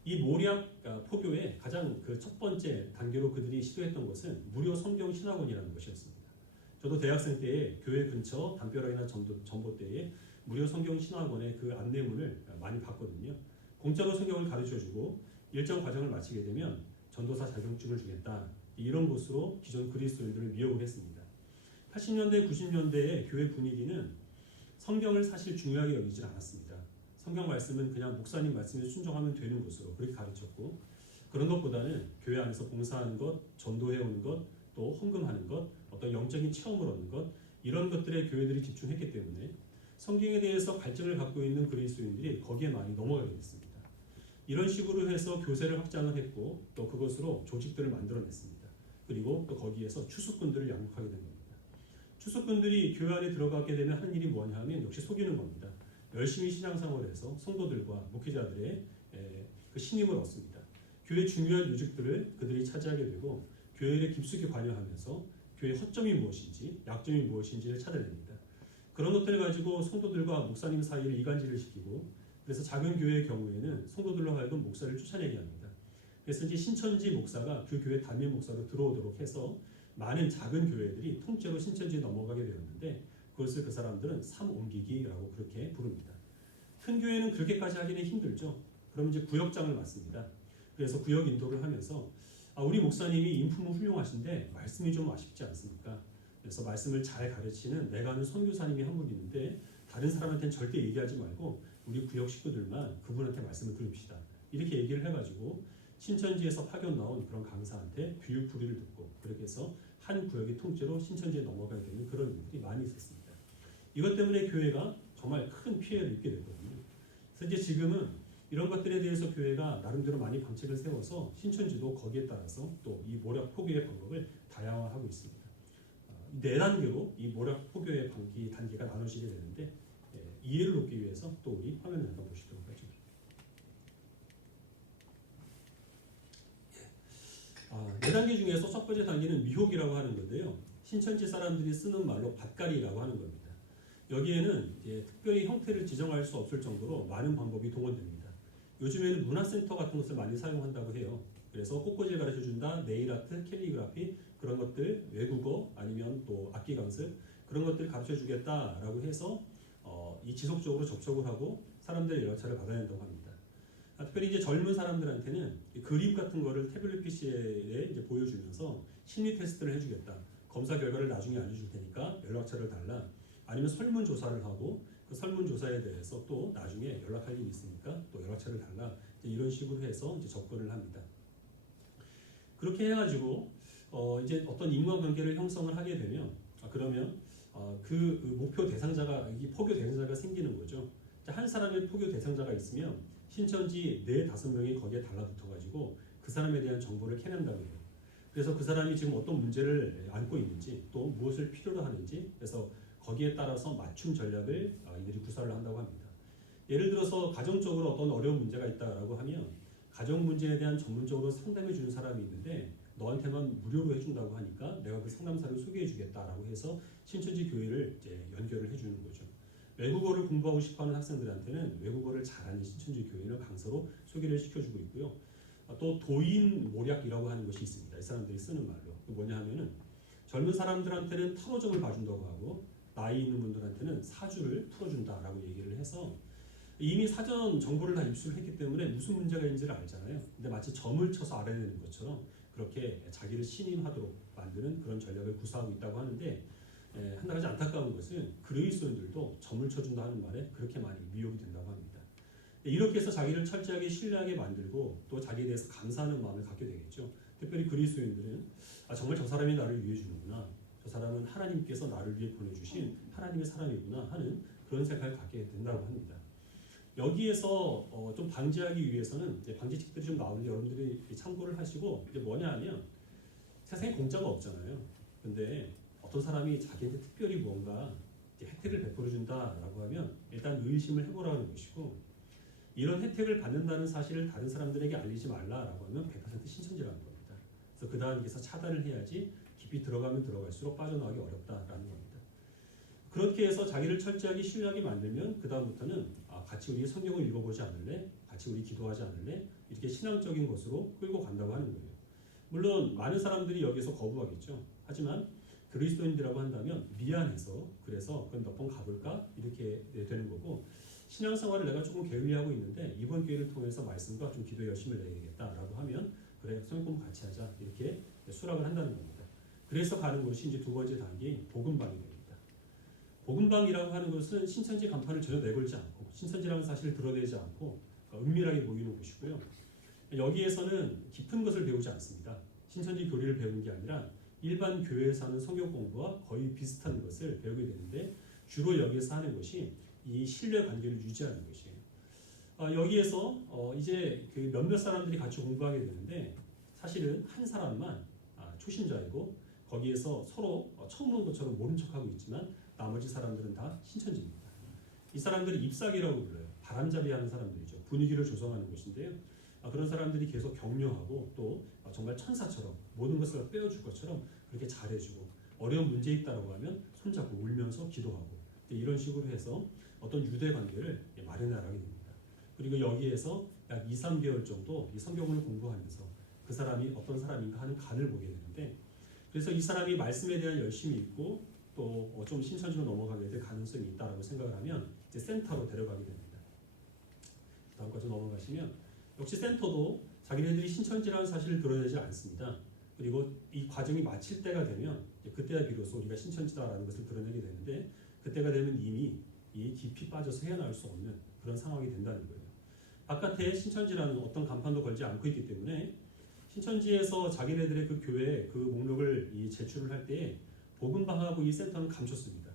이 모략 포교의 가장 그 첫 번째 단계로 그들이 시도했던 것은 무료 성경 신학원이라는 것이었습니다. 저도 대학생 때에 교회 근처 담벼락이나 전봇대에 무료 성경 신학원의 그 안내문을 많이 봤거든요. 공짜로 성경을 가르쳐주고 일정 과정을 마치게 되면 전도사 자격증을 주겠다. 이런 곳으로 기존 그리스도인들을 미혹을 했습니다. 80년대, 90년대의 교회 분위기는 성경을 사실 중요하게 여기지 않았습니다. 성경 말씀은 그냥 목사님 말씀에 순종하면 되는 것으로 그렇게 가르쳤고 그런 것보다는 교회 안에서 봉사하는 것, 전도해오는 것, 또 헌금하는 것, 어떤 영적인 체험을 얻는 것 이런 것들에 교회들이 집중했기 때문에 성경에 대해서 갈증을 갖고 있는 그리스도인들이 거기에 많이 넘어가게 됐습니다. 이런 식으로 해서 교세를 확장을 했고 또 그것으로 조직들을 만들어냈습니다. 그리고 또 거기에서 추수꾼들을 양육하게 된 겁니다. 추수꾼들이 교회 안에 들어가게 되면 하는 일이 뭐냐 하면 역시 속이는 겁니다. 열심히 신앙생활을 해서 성도들과 목회자들의 그 신임을 얻습니다. 교회 중요한 요직들을 그들이 차지하게 되고 교회에 깊숙이 관여하면서 교회의 허점이 무엇인지 약점이 무엇인지를 찾아냅니다. 그런 것들을 가지고 성도들과 목사님 사이를 이간질을 시키고 그래서 작은 교회의 경우에는 성도들로 하여금 목사를 쫓아내게 합니다. 그래서 이제 신천지 목사가 그 교회 담임 목사로 들어오도록 해서 많은 작은 교회들이 통째로 신천지에 넘어가게 되었는데 그것을 그 사람들은 삼옮기기라고 그렇게 부릅니다. 큰 교회는 그렇게까지 하기는 힘들죠. 그럼 이제 구역장을 맡습니다. 그래서 구역 인도를 하면서 우리 목사님이 인품은 훌륭하신데 말씀이 좀 아쉽지 않습니까? 그래서 말씀을 잘 가르치는 내가 아는 선교사님이 한 분 있는데 다른 사람한테는 절대 얘기하지 말고 우리 구역 식구들만 그분한테 말씀을 들읍시다. 이렇게 얘기를 해가지고 신천지에서 파견 나온 그런 강사한테 비유풀이를 듣고 그렇게 해서 한 구역이 통째로 신천지에 넘어가게 되는 그런 일들이 많이 있었습니다. 이것 때문에 교회가 정말 큰 피해를 입게 됐거든요. 그래서 이제 지금은 이런 것들에 대해서 교회가 나름대로 많이 방책을 세워서 신천지도 거기에 따라서 또 이 모략 포교의 방법을 다양화하고 있습니다. 네 단계로 이 모략 포교의 방기 단계가 나눠지게 되는데 이해를 돕기 위해서 또 우리 화면을 한번 보시도록 하죠. 네 단계 중에서 첫 번째 단계는 미혹이라고 하는 건데요. 신천지 사람들이 쓰는 말로 밭갈이라고 하는 겁니다. 여기에는 이제 특별히 형태를 지정할 수 없을 정도로 많은 방법이 동원됩니다. 요즘에는 문화센터 같은 것을 많이 사용한다고 해요. 그래서 꽃꽂이를 가르쳐준다, 네일아트, 캘리그라피 그런 것들, 외국어 아니면 또 악기 강습 그런 것들을 가르쳐주겠다라고 해서 이 지속적으로 접촉을 하고 사람들의 연락처를 받아낸다고 합니다. 특별히 이제 젊은 사람들한테는 그림 같은 거를 태블릿 PC에 이제 보여주면서 심리 테스트를 해주겠다. 검사 결과를 나중에 알려줄 테니까 연락처를 달라. 아니면 설문조사를 하고 그 설문조사에 대해서 또 나중에 연락할 일이 있으니까 또 연락처를 달라. 이런 식으로 해서 이제 접근을 합니다. 그렇게 해가지고 이제 어떤 인과관계를 형성을 하게 되면 그러면 그 목표 대상자가 이 포교 대상자가 생기는 거죠. 한 사람의 포교 대상자가 있으면 신천지 4-5명이 거기에 달라붙어가지고 그 사람에 대한 정보를 캐낸다고 해요. 그래서 그 사람이 지금 어떤 문제를 안고 있는지 또 무엇을 필요로 하는지 그래서 거기에 따라서 맞춤 전략을 이들이 구사를 한다고 합니다. 예를 들어서 가정적으로 어떤 어려운 문제가 있다라고 하면 가정 문제에 대한 전문적으로 상담해 주는 사람이 있는데 너한테만 무료로 해준다고 하니까 내가 그 상담사를 소개해 주겠다라고 해서 신천지 교회를 이제 연결을 해주는 거죠. 외국어를 공부하고 싶어하는 학생들한테는 외국어를 잘하는 신천지 교회를 강사로 소개를 시켜주고 있고요. 또 도인 모략이라고 하는 것이 있습니다. 이 사람들이 쓰는 말로. 뭐냐 하면은 젊은 사람들한테는 탈호점을 봐준다고 하고 나이 있는 분들한테는 사주를 풀어준다라고 얘기를 해서 이미 사전 정보를 다 입수를 했기 때문에 무슨 문제가 있는지를 알잖아요. 근데 마치 점을 쳐서 알아야 되는 것처럼 그렇게 자기를 신임하도록 만드는 그런 전략을 구사하고 있다고 하는데 한 가지 안타까운 것은 그레이스원들도 점을 쳐준다 하는 말에 그렇게 많이 미혹이 된다고 합니다. 이렇게 해서 자기를 철저하게 신뢰하게 만들고 또 자기에 대해서 감사하는 마음을 갖게 되겠죠. 특별히 그리스도인들은 정말 저 사람이 나를 위해 주는구나. 저 사람은 하나님께서 나를 위해 보내주신 하나님의 사람이구나 하는 그런 생각을 갖게 된다고 합니다. 여기에서 좀 방지하기 위해서는 이제 방지책들이 좀 나오는데 여러분들이 참고를 하시고 이제 뭐냐 하면 세상에 공짜가 없잖아요. 근데 어떤 사람이 자기한테 특별히 뭔가 혜택을 베풀어 준다라고 하면 일단 의심을 해보라는 것이고 이런 혜택을 받는다는 사실을 다른 사람들에게 알리지 말라라고 하면 100% 신천지라는 겁니다. 그래서 그 다음에서 차단을 해야지 깊이 들어가면 들어갈수록 빠져나가기 어렵다라는 겁니다. 그렇게 해서 자기를 철저하게 신뢰하게 만들면 그 다음부터는 같이 우리 성경을 읽어보지 않을래? 같이 우리 기도하지 않을래? 이렇게 신앙적인 것으로 끌고 간다고 하는 거예요. 물론 많은 사람들이 여기서 거부하겠죠. 하지만 그리스도인들이라고 한다면 미안해서 그래서 그럼 몇 번 가볼까? 이렇게 되는 거고 신앙생활을 내가 조금 게을리하고 있는데 이번 기회를 통해서 말씀과 좀 기도에 열심을 내야겠다라고 하면 그래 성경 공부 같이 하자 이렇게 수락을 한다는 겁니다. 그래서 가는 것이 이제 두 번째 단계인 복음방이 됩니다. 복음방이라고 하는 것은 신천지 간판을 전혀 내걸지 않고 신천지라는 사실을 드러내지 않고 은밀하게 모이는 곳이고요. 여기에서는 깊은 것을 배우지 않습니다. 신천지 교리를 배우는 게 아니라 일반 교회에서 하는 성경 공부와 거의 비슷한 것을 배우게 되는데 주로 여기에서 하는 것이 이 신뢰 관계를 유지하는 것이에요. 여기에서 이제 그 몇몇 사람들이 같이 공부하게 되는데 사실은 한 사람만 초신자이고 거기에서 서로 처음 본 것처럼 모른 척하고 있지만 나머지 사람들은 다 신천지입니다. 이 사람들이 잎사귀라고 불러요. 바람잡이 하는 사람들이죠. 분위기를 조성하는 것인데요. 그런 사람들이 계속 격려하고 또 정말 천사처럼 모든 것을 빼어줄 것처럼 그렇게 잘해주고 어려운 문제 있다라고 하면 손잡고 울면서 기도하고 이런 식으로 해서 어떤 유대 관계를 마련하게 됩니다. 그리고 여기에서 약 2, 3개월 정도 이 성경을 공부하면서 그 사람이 어떤 사람인가 하는 간을 보게 되는데 그래서 이 사람이 말씀에 대한 열심이 있고 또 좀 신천지로 넘어가게 될 가능성이 있다라고 생각을 하면 이제 센터로 데려가게 됩니다. 다음까지 넘어가시면 역시 센터도 자기네들이 신천지라는 사실을 드러내지 않습니다. 그리고 이 과정이 마칠 때가 되면 그때야 비로소 우리가 신천지다라는 것을 드러내게 되는데 그때가 되면 이미 이 깊이 빠져서 헤어나올 수 없는 그런 상황이 된다는 거예요. 바깥에 신천지라는 어떤 간판도 걸지 않고 있기 때문에 신천지에서 자기네들의 그 교회 그 목록을 제출을 할 때 복음방하고 이 센터는 감췄습니다.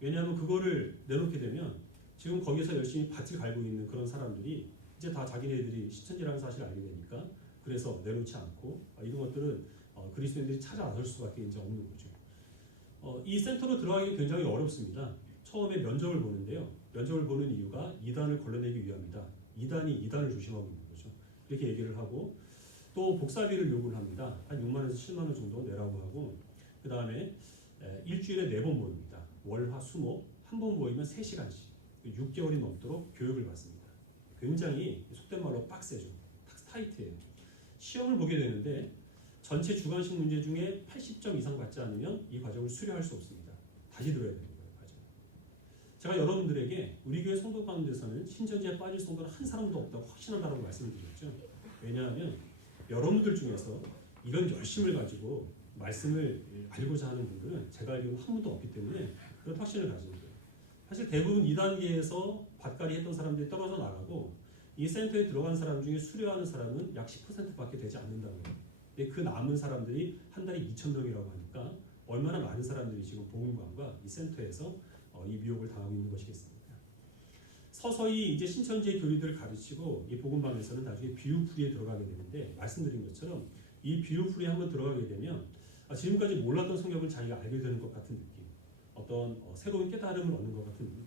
왜냐하면 그거를 내놓게 되면 지금 거기서 열심히 밭을 갈고 있는 그런 사람들이 이제 다 자기네들이 신천지라는 사실을 알게 되니까 그래서 내놓지 않고 이런 것들은 그리스도인들이 찾아 나설 수밖에 이제 없는 거죠. 이 센터로 들어가기 굉장히 어렵습니다. 처음에 면접을 보는데요. 면접을 보는 이유가 이단을 걸러내기 위함이다. 이단이 이단을 조심하고 있는 거죠. 이렇게 얘기를 하고 또 복사비를 요구를 합니다. 한 6만 원에서 7만 원 정도 내라고 하고 그 다음에 일주일에 4번 모입니다. 월, 화, 수, 목 한 번 모이면 3시간씩 6개월이 넘도록 교육을 받습니다. 굉장히 속된 말로 빡세죠. 타이트해요. 시험을 보게 되는데 전체 주관식 문제 중에 80점 이상 받지 않으면 이 과정을 수료할 수 없습니다. 다시 들어야 되는 거예요. 과정. 제가 여러분들에게 우리 교회 성도 가운데서는 신천지에 빠질 성도는 한 사람도 없다고 확신한다고 말씀을 드렸죠. 왜냐하면 여러분들 중에서 이런 열심을 가지고 말씀을 알고자 하는 분들은 제가 알기로는 한 분도 없기 때문에 그런 확신을 가지는 거예요. 사실 대부분 2단계에서 밭갈이 했던 사람들이 떨어져 나가고 이 센터에 들어간 사람 중에 수료하는 사람은 약 10%밖에 되지 않는다고요. 근데 그 남은 사람들이 한 달에 2,000명이라고 하니까 얼마나 많은 사람들이 지금 복음관과 이 센터에서 이 미혹을 당하고 있는 것이겠습니까? 서서히 이제 신천지의 교리들을 가르치고 이 복음방에서는 나중에 비유풀이에 들어가게 되는데 말씀드린 것처럼 이 비유풀이에 한번 들어가게 되면 지금까지 몰랐던 성경을 자기가 알게 되는 것 같은 느낌, 어떤 새로운 깨달음을 얻는 것 같은 느낌,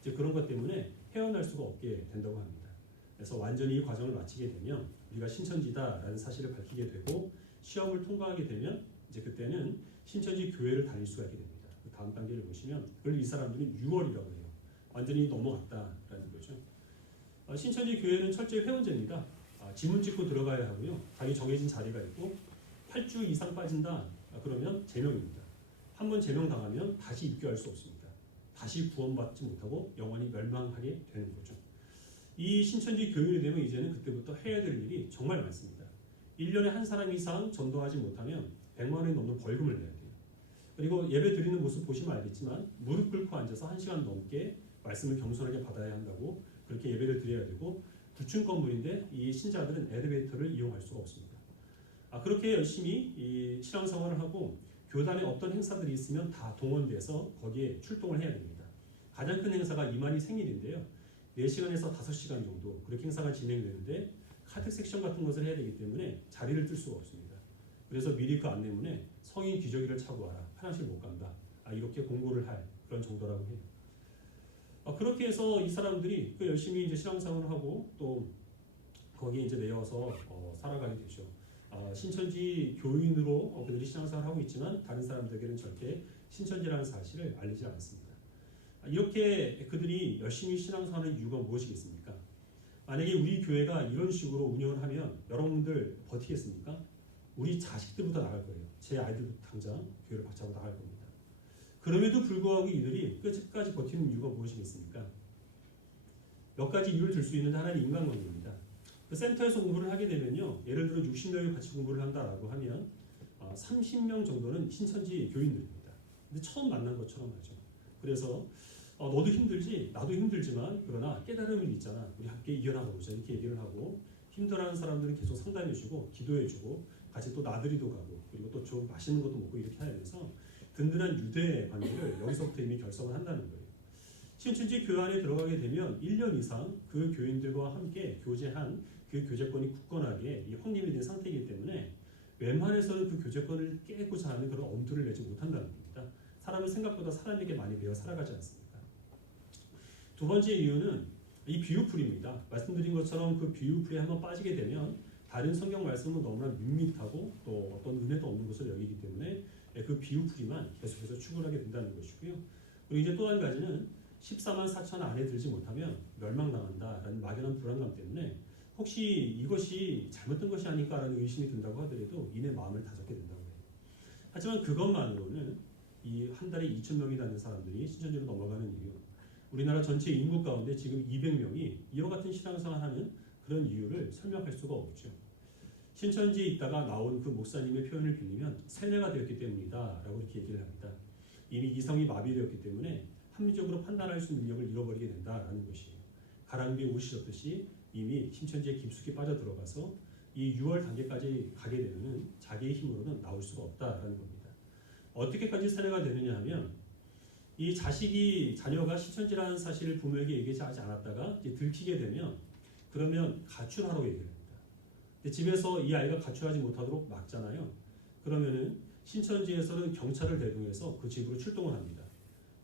이제 그런 것 때문에 헤어날 수가 없게 된다고 합니다. 그래서 완전히 이 과정을 마치게 되면 우리가 신천지다라는 사실을 밝히게 되고 시험을 통과하게 되면 이제 그때는 신천지 교회를 다닐 수가 있게 됩니다. 그 다음 단계를 보시면 그걸 이 사람들은 6월이라고 해요. 완전히 넘어갔다라는 거죠. 신천지 교회는 철저히 회원제입니다. 지문 찍고 들어가야 하고요. 자기 정해진 자리가 있고 8주 이상 빠진다 그러면 제명입니다. 한 번 제명당하면 다시 입교할 수 없습니다. 다시 구원받지 못하고 영원히 멸망하게 되는 거죠. 이 신천지 교인이 되면 이제는 그때부터 해야 될 일이 정말 많습니다. 1년에 한 사람 이상 전도하지 못하면 100만 원이 넘는 벌금을 내야 돼요. 그리고 예배 드리는 모습 보시면 알겠지만 무릎 꿇고 앉아서 1시간 넘게 말씀을 겸손하게 받아야 한다고 그렇게 예배를 드려야 되고 9층 건물인데 이 신자들은 엘리베이터를 이용할 수가 없습니다. 그렇게 열심히 이 신앙생활을 하고 교단에 어떤 행사들이 있으면 다 동원돼서 거기에 출동을 해야 됩니다. 가장 큰 행사가 이만희 생일인데요. 4시간에서 5시간 정도 그렇게 행사가 진행되는데 카드 섹션 같은 것을 해야 되기 때문에 자리를 뜰 수가 없습니다. 그래서 미리 그 안내문에 성인 기저귀를 차고 와라. 화장실 못 간다. 이렇게 공고를 할 그런 정도라고 해요. 그렇게 해서 이 사람들이 그 열심히 이제 신앙생활을 하고 또 거기에 이제 매여서 살아가게 되죠. 신천지 교인으로 그들이 신앙생활을 하고 있지만 다른 사람들에게는 절대 신천지라는 사실을 알리지 않습니다. 이렇게 그들이 열심히 신앙생활하는 이유가 무엇이겠습니까? 만약에 우리 교회가 이런 식으로 운영을 하면 여러분들 버티겠습니까? 우리 자식들부터 나갈 거예요. 제 아이들부터 당장 교회를 박차고 나갈 겁니다. 그럼에도 불구하고 이들이 끝까지 버티는 이유가 무엇이겠습니까? 몇 가지 이유를 들 수 있는데 하나는 인간관계입니다. 그 센터에서 공부를 하게 되면요, 예를 들어 60명이 같이 공부를 한다라고 하면 30명 정도는 신천지 교인들입니다. 근데 처음 만난 것처럼 하죠. 그래서 너도 힘들지, 나도 힘들지만 그러나 깨달음이 있잖아. 우리 함께 이겨나가보자 이렇게 얘기를 하고 힘들어하는 사람들은 계속 상담해주고 기도해주고 같이 또 나들이도 가고 그리고 또 좀 맛있는 것도 먹고 이렇게 하면서 든든한 유대 관계를 여기서부터 이미 결성을 한다는 거예요. 신천지 교회 안에 들어가게 되면 1년 이상 그 교인들과 함께 교제한 그 교제권이 굳건하게 확립이 된 상태이기 때문에 웬만해서는 그 교제권을 깨고자 하는 그런 엄두를 내지 못한다는 겁니다. 사람은 생각보다 사람에게 많이 매여 살아가지 않습니다. 두 번째 이유는 이 비유풀입니다. 말씀드린 것처럼 그 비유풀에 한번 빠지게 되면 다른 성경 말씀은 너무나 밋밋하고 또 어떤 은혜도 없는 것을 여기기 때문에 그 비유풀이만 계속해서 추구하게 된다는 것이고요. 그리고 이제 또 한 가지는 14만 4천 안에 들지 못하면 멸망당한다라는 막연한 불안감 때문에 혹시 이것이 잘못된 것이 아닐까라는 의심이 든다고 하더라도 이내 마음을 다잡게 된다고 해요. 하지만 그것만으로는 이 한 달에 2천 명이라는 사람들이 신천지로 넘어가는 이유, 우리나라 전체 인구 가운데 지금 200명이 이와 같은 신앙생활을 하는 그런 이유를 설명할 수가 없죠. 신천지에 있다가 나온 그 목사님의 표현을 빌리면 세뇌가 되었기 때문이다 라고 이렇게 얘기를 합니다. 이미 이성이 마비되었기 때문에 합리적으로 판단할 수 있는 능력을 잃어버리게 된다라는 것이에요. 가랑비에 옷이 젖듯이 이미 신천지에 깊숙이 빠져들어가서 이 6월 단계까지 가게 되면 자기의 힘으로는 나올 수가 없다라는 겁니다. 어떻게까지 세뇌가 되느냐 하면 이 자녀가 신천지라는 사실을 부모에게 얘기하지 않았다가 이제 들키게 되면 그러면 가출하라고 얘기를 합니다. 근데 집에서 이 아이가 가출하지 못하도록 막잖아요. 그러면은 신천지에서는 경찰을 대동해서 그 집으로 출동을 합니다.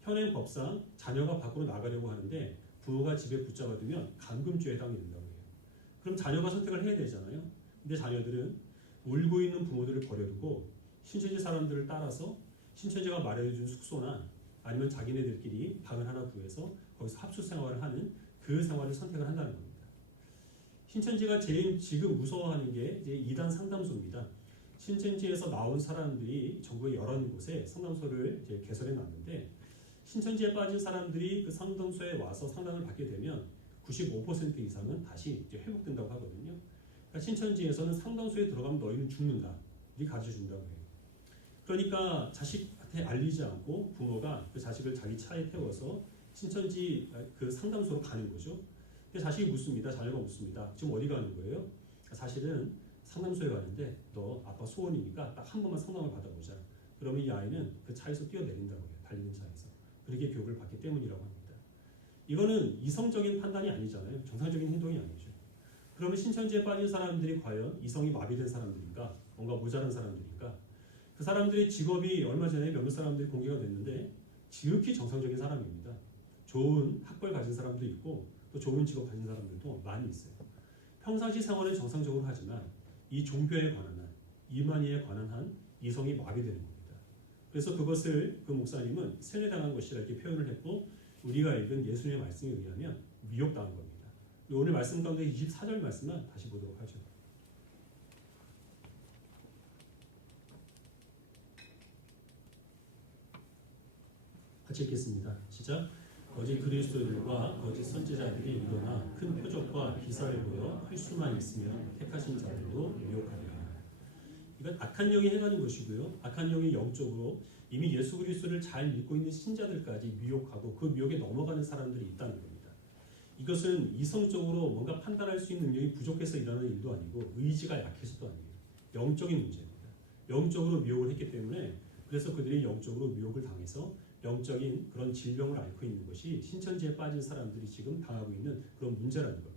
현행 법상 자녀가 밖으로 나가려고 하는데 부모가 집에 붙잡아두면 감금죄에 해당이 된다고 해요. 그럼 자녀가 선택을 해야 되잖아요. 근데 자녀들은 울고 있는 부모들을 버려두고 신천지 사람들을 따라서 신천지가 마련해준 숙소나 아니면 자기네들끼리 방을 하나 구해서 거기서 합숙 생활을 하는 그 생활을 선택을 한다는 겁니다. 신천지가 제일 지금 무서워하는 게 이제 이단 상담소입니다. 신천지에서 나온 사람들이 전국의 여러 곳에 상담소를 이제 개설해 놨는데 신천지에 빠진 사람들이 그 상담소에 와서 상담을 받게 되면 95% 이상은 다시 이제 회복된다고 하거든요. 그러니까 신천지에서는 상담소에 들어가면 너희는 죽는다. 이렇게 가르쳐 준다고 해요. 그러니까 자식한테 알리지 않고 부모가 그 자식을 자기 차에 태워서 신천지 그 상담소로 가는 거죠. 근데 자식이 묻습니다. 자녀가 묻습니다. 지금 어디 가는 거예요? 사실은 상담소에 가는데 너 아빠 소원이니까 딱 한 번만 상담을 받아보자. 그러면 이 아이는 그 차에서 뛰어내린다고 해요. 달리는 차에서. 그렇게 교육을 받기 때문이라고 합니다. 이거는 이성적인 판단이 아니잖아요. 정상적인 행동이 아니죠. 그러면 신천지에 빠진 사람들이 과연 이성이 마비된 사람들인가? 뭔가 모자란 사람들인가? 그 사람들의 직업이 얼마 전에 몇몇 사람들이 공개가 됐는데 지극히 정상적인 사람입니다. 좋은 학벌 가진 사람도 있고 또 좋은 직업 가진 사람들도 많이 있어요. 평상시 생활은 정상적으로 하지만 이 종교에 관한 한, 이만희에 관한 한 이성이 마비되는 겁니다. 그래서 그것을 그 목사님은 세뇌당한 것이라 이렇게 표현을 했고 우리가 읽은 예수님의 말씀에 의하면 미혹당한 겁니다. 오늘 말씀 가운데 24절 말씀만 다시 보도록 하죠. 같이 읽겠습니다. 시작. 거짓 그리스도들과 거짓 선지자들이 일어나 큰 표적과 기사를 보여 할 수만 있으면 택하신 자들도 미혹하리라. 이건 악한 영이 행하는 것이고요. 악한 영이 영적으로 이미 예수 그리스도를 잘 믿고 있는 신자들까지 미혹하고 그 미혹에 넘어가는 사람들이 있다는 겁니다. 이것은 이성적으로 뭔가 판단할 수 있는 능력이 부족해서 일어나는 일도 아니고 의지가 약해서도 아니에요. 영적인 문제입니다. 영적으로 미혹을 했기 때문에 그래서 그들이 영적으로 미혹을 당해서 영적인 그런 질병을 앓고 있는 것이 신천지에 빠진 사람들이 지금 당하고 있는 그런 문제라는 겁니다.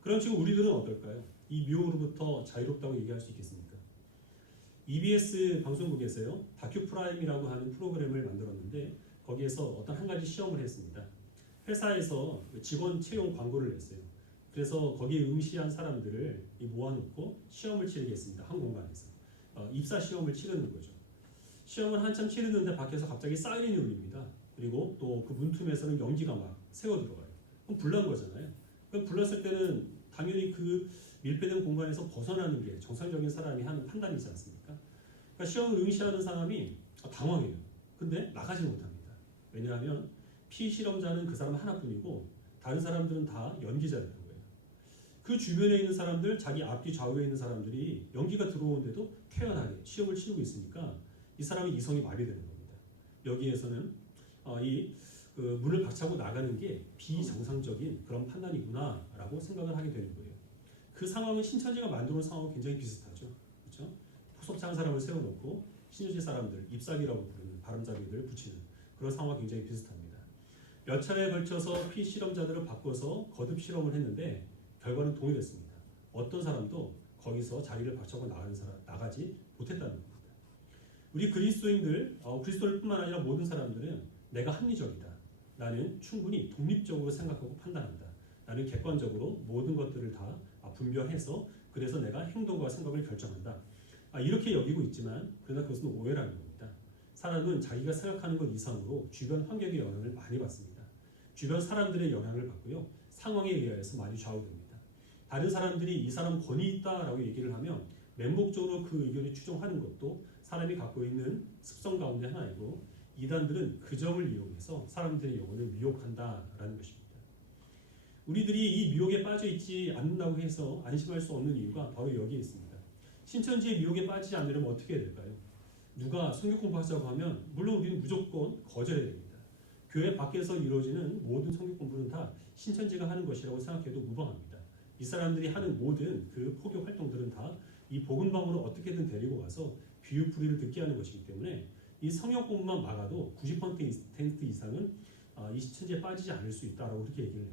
그럼 지금 우리들은 어떨까요? 이 미혹으로부터 자유롭다고 얘기할 수 있겠습니까? EBS 방송국에서요 다큐 프라임이라고 하는 프로그램을 만들었는데 거기에서 어떤 한 가지 시험을 했습니다. 회사에서 직원 채용 광고를 냈어요. 그래서 거기에 응시한 사람들을 모아놓고 시험을 치르게 했습니다. 한 공간에서 입사 시험을 치르는 거죠. 시험을 한참 치르는데 밖에서 갑자기 사이렌이 울립니다. 그리고 또 그 문틈에서는 연기가 막 새어 들어가요. 그럼 불난 거잖아요. 그럼 불났을 때는 당연히 그 밀폐된 공간에서 벗어나는 게 정상적인 사람이 하는 판단이지 않습니까? 그러니까 시험을 응시하는 사람이 당황해요. 근데 나가지 못합니다. 왜냐하면 피실험자는 그 사람 하나뿐이고 다른 사람들은 다 연기자라는 거예요. 그 주변에 있는 사람들, 자기 앞뒤 좌우에 있는 사람들이 연기가 들어오는데도 태연하게 시험을 치르고 있으니까 이 사람의 이성이 마비되는 겁니다. 여기에서는 그 문을 박차고 나가는 게 비정상적인 그런 판단이구나라고 생각을 하게 되는 거예요. 그 상황은 신천지가 만들어 온 상황과 굉장히 비슷하죠. 그렇죠? 포섭자 한 사람을 세워놓고 신천지 사람들, ip사귀라고 부르는 바람잡이들을 붙이는 그런 상황과 굉장히 비슷합니다. 몇 차례에 걸쳐서 피실험자들을 바꿔서 거듭 실험을 했는데 결과는 동일했습니다. 어떤 사람도 거기서 자리를 박차고 나가지 못했다는 겁니다. 우리 그리스도인들, 그리스도를 뿐만 아니라 모든 사람들은 내가 합리적이다. 나는 충분히 독립적으로 생각하고 판단한다. 나는 객관적으로 모든 것들을 다 분별해서 그래서 내가 행동과 생각을 결정한다. 이렇게 여기고 있지만 그러나 그것은 오해라는 겁니다. 사람은 자기가 생각하는 것 이상으로 주변 환경의 영향을 많이 받습니다. 주변 사람들의 영향을 받고요. 상황에 의해서 많이 좌우됩니다. 다른 사람들이 이 사람 권위 있다라고 얘기를 하면 맹목적으로 그 의견을 추종하는 것도 사람이 갖고 있는 습성 가운데 하나이고 이단들은 그 점을 이용해서 사람들의 영혼을 미혹한다라는 것입니다. 우리들이 이 미혹에 빠져 있지 않는다고 해서 안심할 수 없는 이유가 바로 여기에 있습니다. 신천지의 미혹에 빠지지 않으려면 어떻게 해야 될까요? 누가 성경 공부하자고 하면 물론 우리는 무조건 거절해야 됩니다. 교회 밖에서 이루어지는 모든 성경 공부는 다 신천지가 하는 것이라고 생각해도 무방합니다. 이 사람들이 하는 모든 그 포교 활동들은 다 이 복음방으로 어떻게든 데리고 가서 비유풀이를 듣게 하는 것이기 때문에 이 성경 공부만 막아도 90% 이상은 이 신천지에 빠지지 않을 수 있다라고 그렇게 얘기를 해요.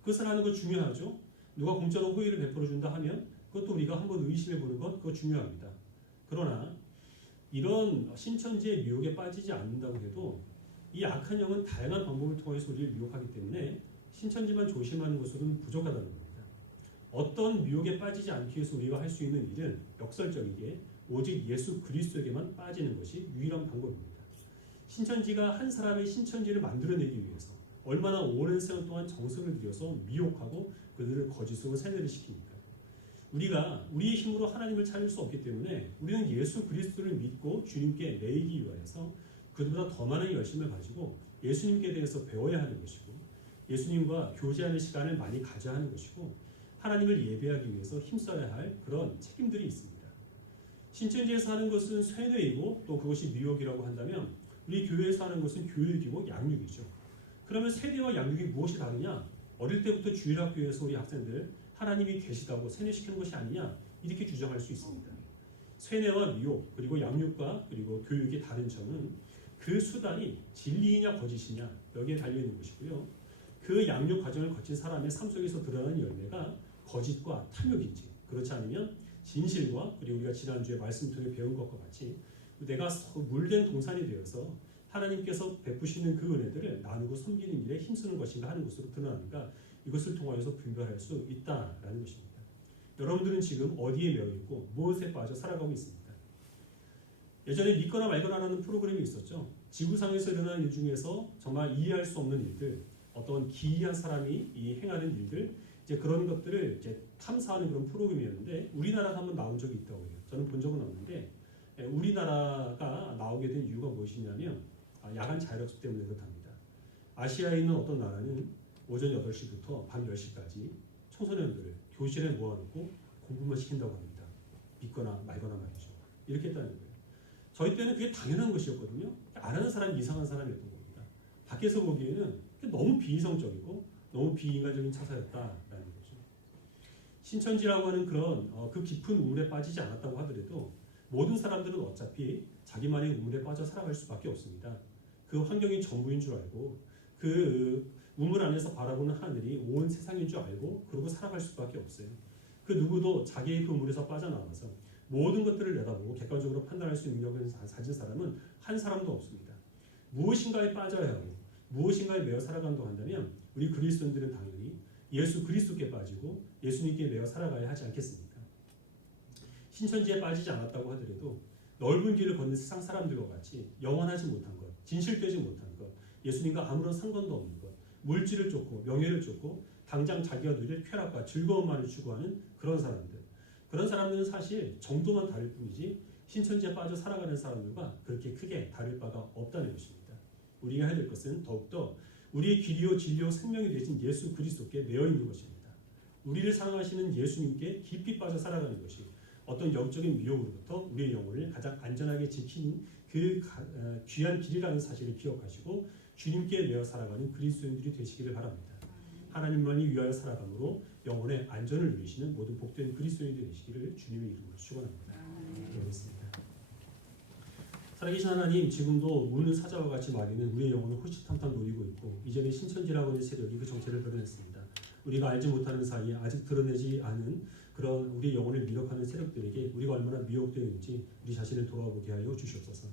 그것을 하는 거 중요하죠. 누가 공짜로 호의를 베풀어준다 하면 그것도 우리가 한번 의심해보는 것 그거 중요합니다. 그러나 이런 신천지의 미혹에 빠지지 않는다고 해도 이 악한 영은 다양한 방법을 통해서 우리를 미혹하기 때문에 신천지만 조심하는 것으로는 부족하다는 겁니다. 어떤 미혹에 빠지지 않기 위해서 우리가 할 수 있는 일은 역설적이게 오직 예수 그리스도에게만 빠지는 것이 유일한 방법입니다. 신천지가 한 사람의 신천지를 만들어내기 위해서 얼마나 오랜 세월 동안 정성을 들여서 미혹하고 그들을 거짓으로 세뇌를 시킵니까? 우리가 우리의 힘으로 하나님을 찾을 수 없기 때문에 우리는 예수 그리스도를 믿고 주님께 매이기 위하여서 그들보다 더 많은 열심을 가지고 예수님께 대해서 배워야 하는 것이고 예수님과 교제하는 시간을 많이 가져야 하는 것이고 하나님을 예배하기 위해서 힘써야 할 그런 책임들이 있습니다. 신천지에서 하는 것은 쇠뇌이고 또 그것이 미혹이라고 한다면 우리 교회에서 하는 것은 교육이고 양육이죠. 그러면 세대와 양육이 무엇이 다르냐? 어릴 때부터 주일학교에서 우리 학생들 하나님이 계시다고 세뇌시키는 것이 아니냐? 이렇게 주장할 수 있습니다. 세뇌와 미혹 그리고 양육과 그리고 교육의 다른 점은 그 수단이 진리이냐 거짓이냐 여기에 달려있는 것이고요. 그 양육 과정을 거친 사람의 삶 속에서 드러나는 열매가 거짓과 탐욕인지 그렇지 않으면 진실과 그리고 우리가 지난주에 말씀 통해 배운 것과 같이 내가 물된 동산이 되어서 하나님께서 베푸시는 그 은혜들을 나누고 섬기는 일에 힘쓰는 것인가 하는 것으로 드러나는가 이것을 통하여서 분별할 수 있다라는 것입니다. 여러분들은 지금 어디에 매여 있고 무엇에 빠져 살아가고 있습니까? 예전에 믿거나 말거나라는 프로그램이 있었죠. 지구상에서 일어나는 일 중에서 정말 이해할 수 없는 일들, 어떤 기이한 사람이 행하는 일들, 이제 그런 것들을 이제 탐사하는 그런 프로그램이었는데 우리나라가 한번 나온 적이 있다고 해요. 저는 본 적은 없는데 우리나라가 나오게 된 이유가 무엇이냐면 야간 자율학습 때문에 그렇답니다. 아시아에 있는 어떤 나라는 오전 8시부터 밤 10시까지 청소년들을 교실에 모아놓고 공부만 시킨다고 합니다. 믿거나 말거나 말이죠. 이렇게 했다는 거예요. 저희 때는 그게 당연한 것이었거든요. 안 하는 사람이 이상한 사람이었던 겁니다. 밖에서 보기에는 너무 비이성적이고 너무 비인간적인 차사였다라는 거죠. 신천지라고 하는 그런 그 깊은 우물에 빠지지 않았다고 하더라도 모든 사람들은 어차피 자기만의 우물에 빠져 살아갈 수밖에 없습니다. 그 환경이 전부인 줄 알고 그 우물 안에서 바라보는 하늘이 온 세상인 줄 알고 그러고 살아갈 수밖에 없어요. 그 누구도 자기의 그 물에서 빠져나와서 모든 것들을 내다보고 객관적으로 판단할 수 있는 능력을 가진 사람은 한 사람도 없습니다. 무엇인가에 빠져야 하고 무엇인가에 매여 살아간다고 한다면 우리 그리스도인들은 당연히 예수 그리스도께 빠지고 예수님께 매여 살아가야 하지 않겠습니까? 신천지에 빠지지 않았다고 하더라도 넓은 길을 걷는 세상 사람들과 같이 영원하지 못한 것, 진실되지 못한 것, 예수님과 아무런 상관도 없는 것, 물질을 쫓고 명예를 쫓고 당장 자기가 누릴 쾌락과 즐거움만을 추구하는 그런 사람들은 사실 정도만 다를 뿐이지 신천지에 빠져 살아가는 사람들과 그렇게 크게 다를 바가 없다는 것입니다. 우리가 해야 될 것은 더욱더 우리의 길이요 진리요 생명이 되신 예수 그리스도께 매여 있는 것입니다. 우리를 사랑하시는 예수님께 깊이 빠져 살아가는 것이 어떤 영적인 미혹으로부터 우리의 영혼을 가장 안전하게 지키는 그 귀한 길이라는 사실을 기억하시고 주님께 매여 살아가는 그리스도인들이 되시기를 바랍니다. 하나님만이 위하여 살아감으로 영혼의 안전을 누리시는 모든 복된 그리스도인들이 되시기를 주님의 이름으로 축원합니다. 기도하겠습니다. 살아계신 하나님, 지금도 문을 사자와 같이 말리는 우리의 영혼을 호시탐탐 노리고 있고 이전에 신천지라고 하는 세력이 그 정체를 드러냈습니다. 우리가 알지 못하는 사이에 아직 드러내지 않은 그런 우리의 영혼을 미혹하는 세력들에게 우리가 얼마나 미혹되어 있는지 우리 자신을 돌아보게 하여 주시옵소서.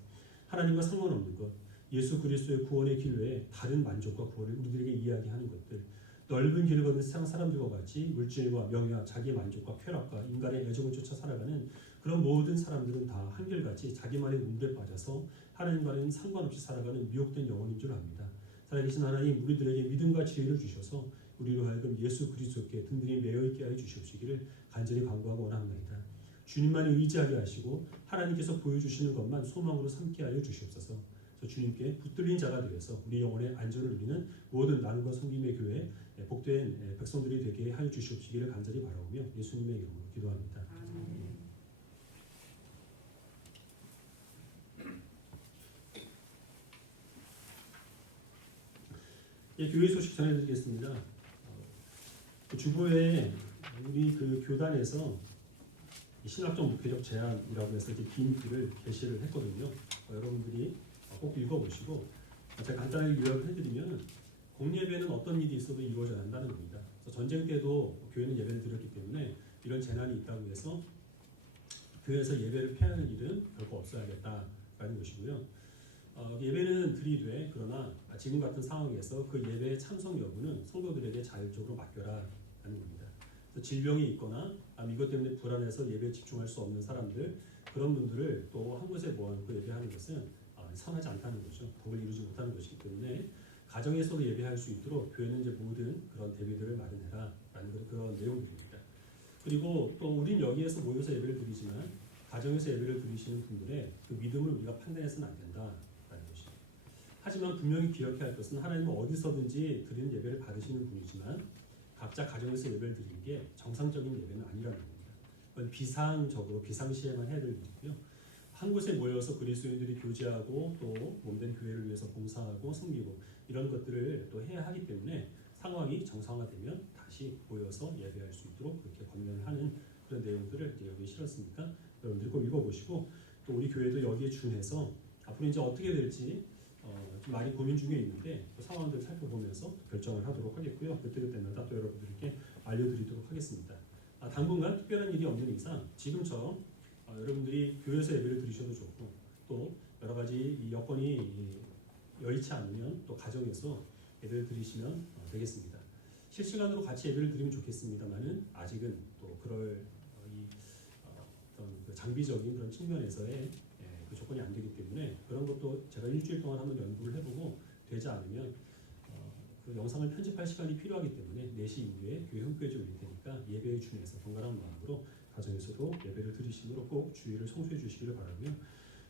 하나님과 상관없는 것, 예수 그리스도의 구원의 길 외에 다른 만족과 구원을 우리들에게 이야기하는 것들, 넓은 길을 걷는 세상 사람들과 같이 물질과 명예와 자기의 만족과 쾌락과 인간의 애정을 쫓아 살아가는 그런 모든 사람들은 다 한결같이 자기만의 우물에 빠져서 하나님과는 상관없이 살아가는 미혹된 영혼인 줄 압니다. 살아계신 하나님, 우리들에게 믿음과 지혜를 주셔서 우리로 하여금 예수 그리스도께 든든히 매여 있게 하여 주시옵시기를 간절히 간구하고 원합니다. 주님만을 의지하게 하시고 하나님께서 보여주시는 것만 소망으로 삼게 하여 주시옵소서. 주님께 붙들린 자가 되어서 우리 영혼의 안전을 누리는 모든 나눔과 섬김의 교회 복된 백성들이 되게 하여 주시옵시기를 간절히 바라오며 예수님의 이름으로 기도합니다. 교회 소식 전해드리겠습니다. 주보에 우리 그 교단에서 신학적 목회적 제안이라고 해서 긴 글을 게시를 했거든요. 여러분들이 꼭 읽어보시고 제가 간단하게 요약을 해드리면 공예배는 어떤 일이 있어도 이루어져야 한다는 겁니다. 전쟁 때도 교회는 예배를 드렸기 때문에 이런 재난이 있다고 해서 교회에서 예배를 폐하는 일은 결코 없어야겠다라는 것이고요. 예배는 드리되 그러나 지금 같은 상황에서 그 예배의 참석 여부는 성도들에게 자율적으로 맡겨라라는 겁니다. 질병이 있거나 이것 때문에 불안해서 예배에 집중할 수 없는 사람들 그런 분들을 또 한 곳에 모아놓고 예배하는 것은 선하지 않다는 거죠. 복을 이루지 못하는 것이기 때문에 가정에서도 예배할 수 있도록 교회는 이제 모든 그런 대비들을 마련해라라는 그런 내용들입니다. 그리고 또 우린 여기에서 모여서 예배를 드리지만 가정에서 예배를 드리시는 분들의 그 믿음을 우리가 판단해서는 안 된다라는 것입니다. 하지만 분명히 기억해야 할 것은 하나님은 어디서든지 드리는 예배를 받으시는 분이지만 각자 가정에서 예배를 드리는 게 정상적인 예배는 아니라는 겁니다. 그건 비상적으로 비상시에만 해야 될 일이고요. 한 곳에 모여서 그리스도인들이 교제하고 또 몸된 교회를 위해서 봉사하고 섬기고 이런 것들을 또 해야 하기 때문에 상황이 정상화되면 다시 모여서 예배할 수 있도록 그렇게 권면을 하는 그런 내용들을 이제 여기에 실었으니까 여러분들이 꼭 읽어보시고 또 우리 교회도 여기에 준해서 앞으로 이제 어떻게 될지 좀 많이 고민 중에 있는데 또 상황들 살펴보면서 결정을 하도록 하겠고요. 그때마다 또 여러분들께 알려드리도록 하겠습니다. 당분간 특별한 일이 없는 이상 지금처럼 여러분들이 교회에서 예배를 드리셔도 좋고 또 여러 가지 여건이 여의치 않으면 또 가정에서 예배를 드리시면 되겠습니다. 실시간으로 같이 예배를 드리면 좋겠습니다만은 아직은 또 그럴 어떤 그 장비적인 그런 측면에서의 그 조건이 안 되기 때문에 그런 것도 제가 일주일 동안 한번 연구를 해보고 되지 않으면 그 영상을 편집할 시간이 필요하기 때문에 4시 이후에 교회 홈페이지에 올릴 테니까 예배에 준해서 번갈아간 마음으로 가정에서도 예배를 드리시므로 꼭 주의를 성수해 주시기를 바라고요.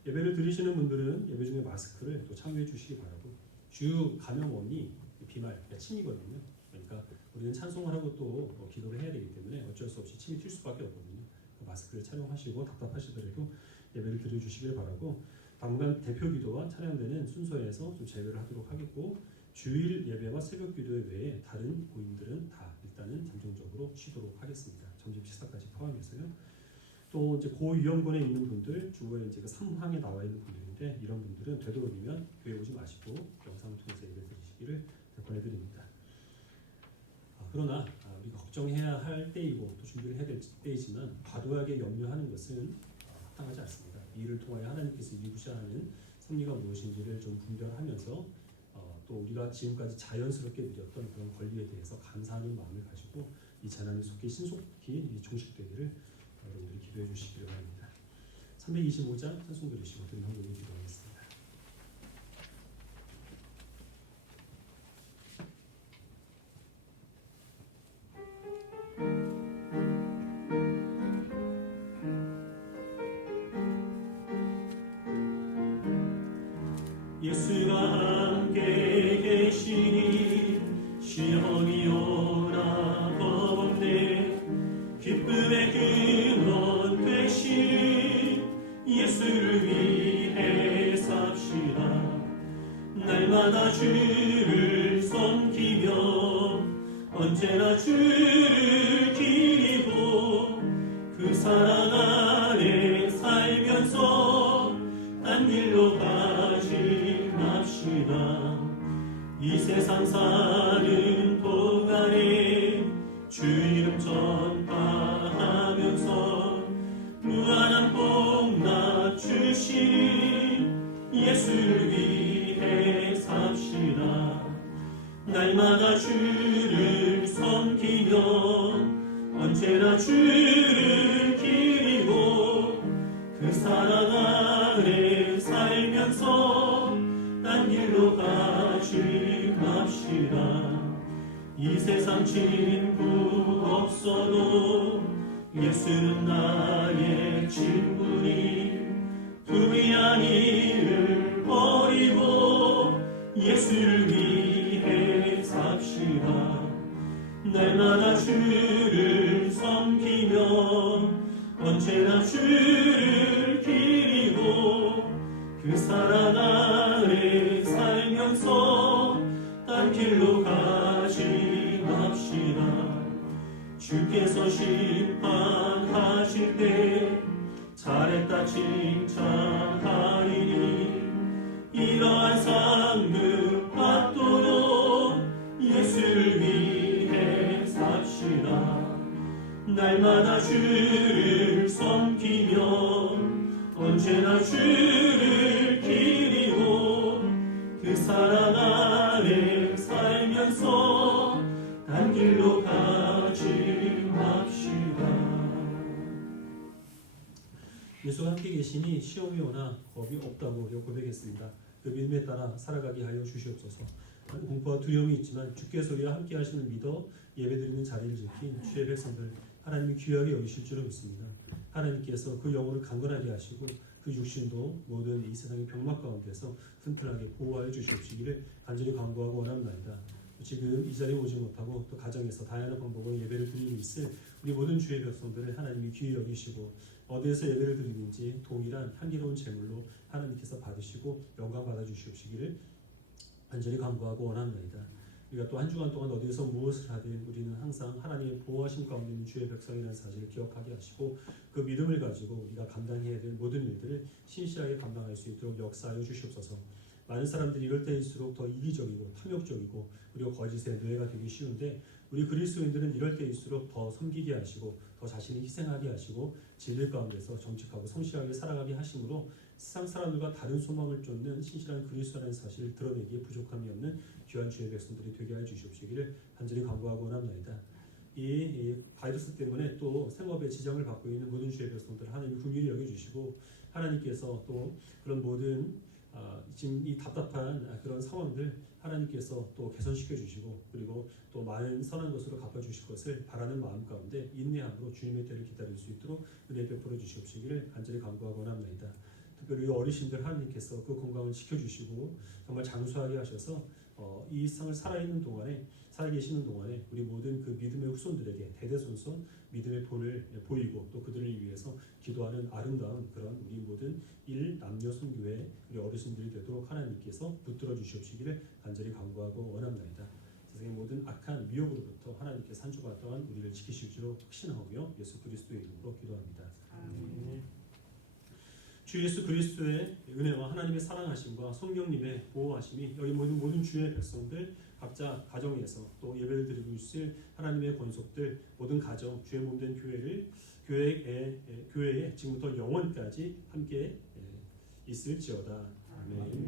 예배를 드리시는 분들은 예배 중에 마스크를 또 참여해 주시기 바라고 주 감염원이 비말, 침이거든요. 그러니까 우리는 찬송을 하고 또 기도를 해야 되기 때문에 어쩔 수 없이 침이 튈 수밖에 없거든요. 그 마스크를 착용하시고 답답하시더라도 예배를 드려주시길 바라고 당분간 대표 기도와 찬양되는 순서에서 좀 제외를 하도록 하겠고 주일 예배와 새벽 기도 외에 다른 모임들은 다 일단은 잠정적으로 쉬도록 하겠습니다. 점심 식사까지 포함해서요. 또 이제 고위험군에 있는 분들 주보에 이제 그 3항에 나와 있는 분들인데 이런 분들은 되도록이면 교회 오지 마시고 영상을 통해서 예배 드리시기를 권해드립니다. 그러나 우리가 걱정해야 할 때이고 또 준비를 해야 될 때이지만 과도하게 염려하는 것은 합당하지 않습니다. 이 일을 통하여 하나님께서 이루셔야 하는 섭리가 무엇인지를 좀 분별하면서 또 우리가 지금까지 자연스럽게 누렸던 그런 권리에 대해서 감사하는 마음을 가지고 이 재난이 속히 신속히 종식되기를 여러분들이 기도해 주시기를 바랍니다. 325장 찬송 드리시고 드린 한국에 기도하겠습니다. 예수가 함께 계시니 시험이 오나 겁없네 기쁨의 근원 되신 예수를 위해 삽시다 날마다 주를 섬기며 언제나 주를 기리고 그 사랑 안에 살면서 딴 일로 가지 맙시다 이 세상 사는 동안에 주 이름 전파하면서 무한한 복 낮추신 예수를 위해 삽시다 날마다 주를 언제나 주를 기리고 그 사랑 아래 살면서 딴 길로 가지 맙시다. 이 세상 친구 없어도 예수는 나의 친구니 불의한 일을 버리고 예수를 위해 삽시다. 날마다 주를 섬기며 언제나 주를 기리고 그 사랑 아래 살면서 딴 길로 가지 맙시다. 주께서 심판하실 때 잘했다 칭찬하리니 이러한 상급 받도록 예수를 위해 삽시다. 날마다 주를 섬기며 언제나 주를 기리고 그 사랑 아래 살면서 딴 길로 가지 맙시다. 예수가 함께 계시니 시험이 오나 겁이 없다고 고백했습니다. 그 믿음에 따라 살아가게 하여 주시옵소서. 공포와 두려움이 있지만 주께서 우리와 함께 하심을 믿어 예배드리는 자리를 지킨 주의 백성들 하나님이 귀하게 여기실 줄을 믿습니다. 하나님께서 그 영혼을 강건하게 하시고 그 육신도 모든 이 세상의 병막 가운데서 튼튼하게 보호하여 주시옵시기를 간절히 간구하고 원합니다. 지금 이 자리에 오지 못하고 또 가정에서 다양한 방법으로 예배를 드리고 있을 우리 모든 주의 백성들을 하나님이 귀히 여기시고 어디에서 예배를 드리는지 동일한 향기로운 제물로 하나님께서 받으시고 영광 받아 주시옵시기를 간절히 간구하고 원합니다. 우리가 또 한 주간 동안 어디에서 무엇을 하든 우리는 항상 하나님의 보호하심 가운데 있는 주의 백성이라는 사실을 기억하게 하시고 그 믿음을 가지고 우리가 감당해야 될 모든 일들을 신실하게 감당할 수 있도록 역사하여 주시옵소서. 많은 사람들이 이럴 때일수록 더 이기적이고 탐욕적이고 그리고 거짓의 노예가 되기 쉬운데 우리 그리스도인들은 이럴 때일수록 더 섬기게 하시고 더 자신을 희생하게 하시고 진리 가운데서 정직하고 성실하게 살아가게 하심으로 세상 사람들과 다른 소망을 쫓는 신실한 그리스도라는 사실을 드러내기에 부족함이 없는 귀한 주의 백성들이 되게 해 주시옵시기를 간절히 간구하고 원합니다. 이 바이러스 때문에 또 생업에 지장을 받고 있는 모든 주의 백성들 하나님이 긍휼히 여겨주시고 하나님께서 또 그런 모든 지금 이 답답한 그런 상황들 하나님께서 또 개선시켜 주시고 그리고 또 많은 선한 것으로 갚아 주실 것을 바라는 마음 가운데 인내함으로 주님의 때를 기다릴 수 있도록 은혜 베풀어 주시옵시기를 간절히 간구하고 원합니다. 특별히 어르신들 하나님께서 그 건강을 지켜주시고 정말 장수하게 하셔서 이 세상을 살아계시는 동안에 우리 모든 그 믿음의 후손들에게 대대손손 믿음의 본을 보이고 또 그들을 위해서 기도하는 아름다운 그런 우리 모든 남녀 선교회 우리 어르신들이 되도록 하나님께서 붙들어 주시옵시기를 간절히 간구하고 원합니다. 세상의 모든 악한 미혹으로부터 하나님께서 한 주간 동안 우리를 지키실 줄로 확신하오며 예수 그리스도의 이름으로 기도합니다. 아멘. 주 예수 그리스도의 은혜와 하나님의 사랑하심과 성령님의 보호하심이 여기 모든 주의 백성들 각자 가정에서 또 예배를 드리고 있을 하나님의 권속들 모든 가정 주의 몸된 교회에 지금부터 영원까지 함께 있을지어다. 아멘.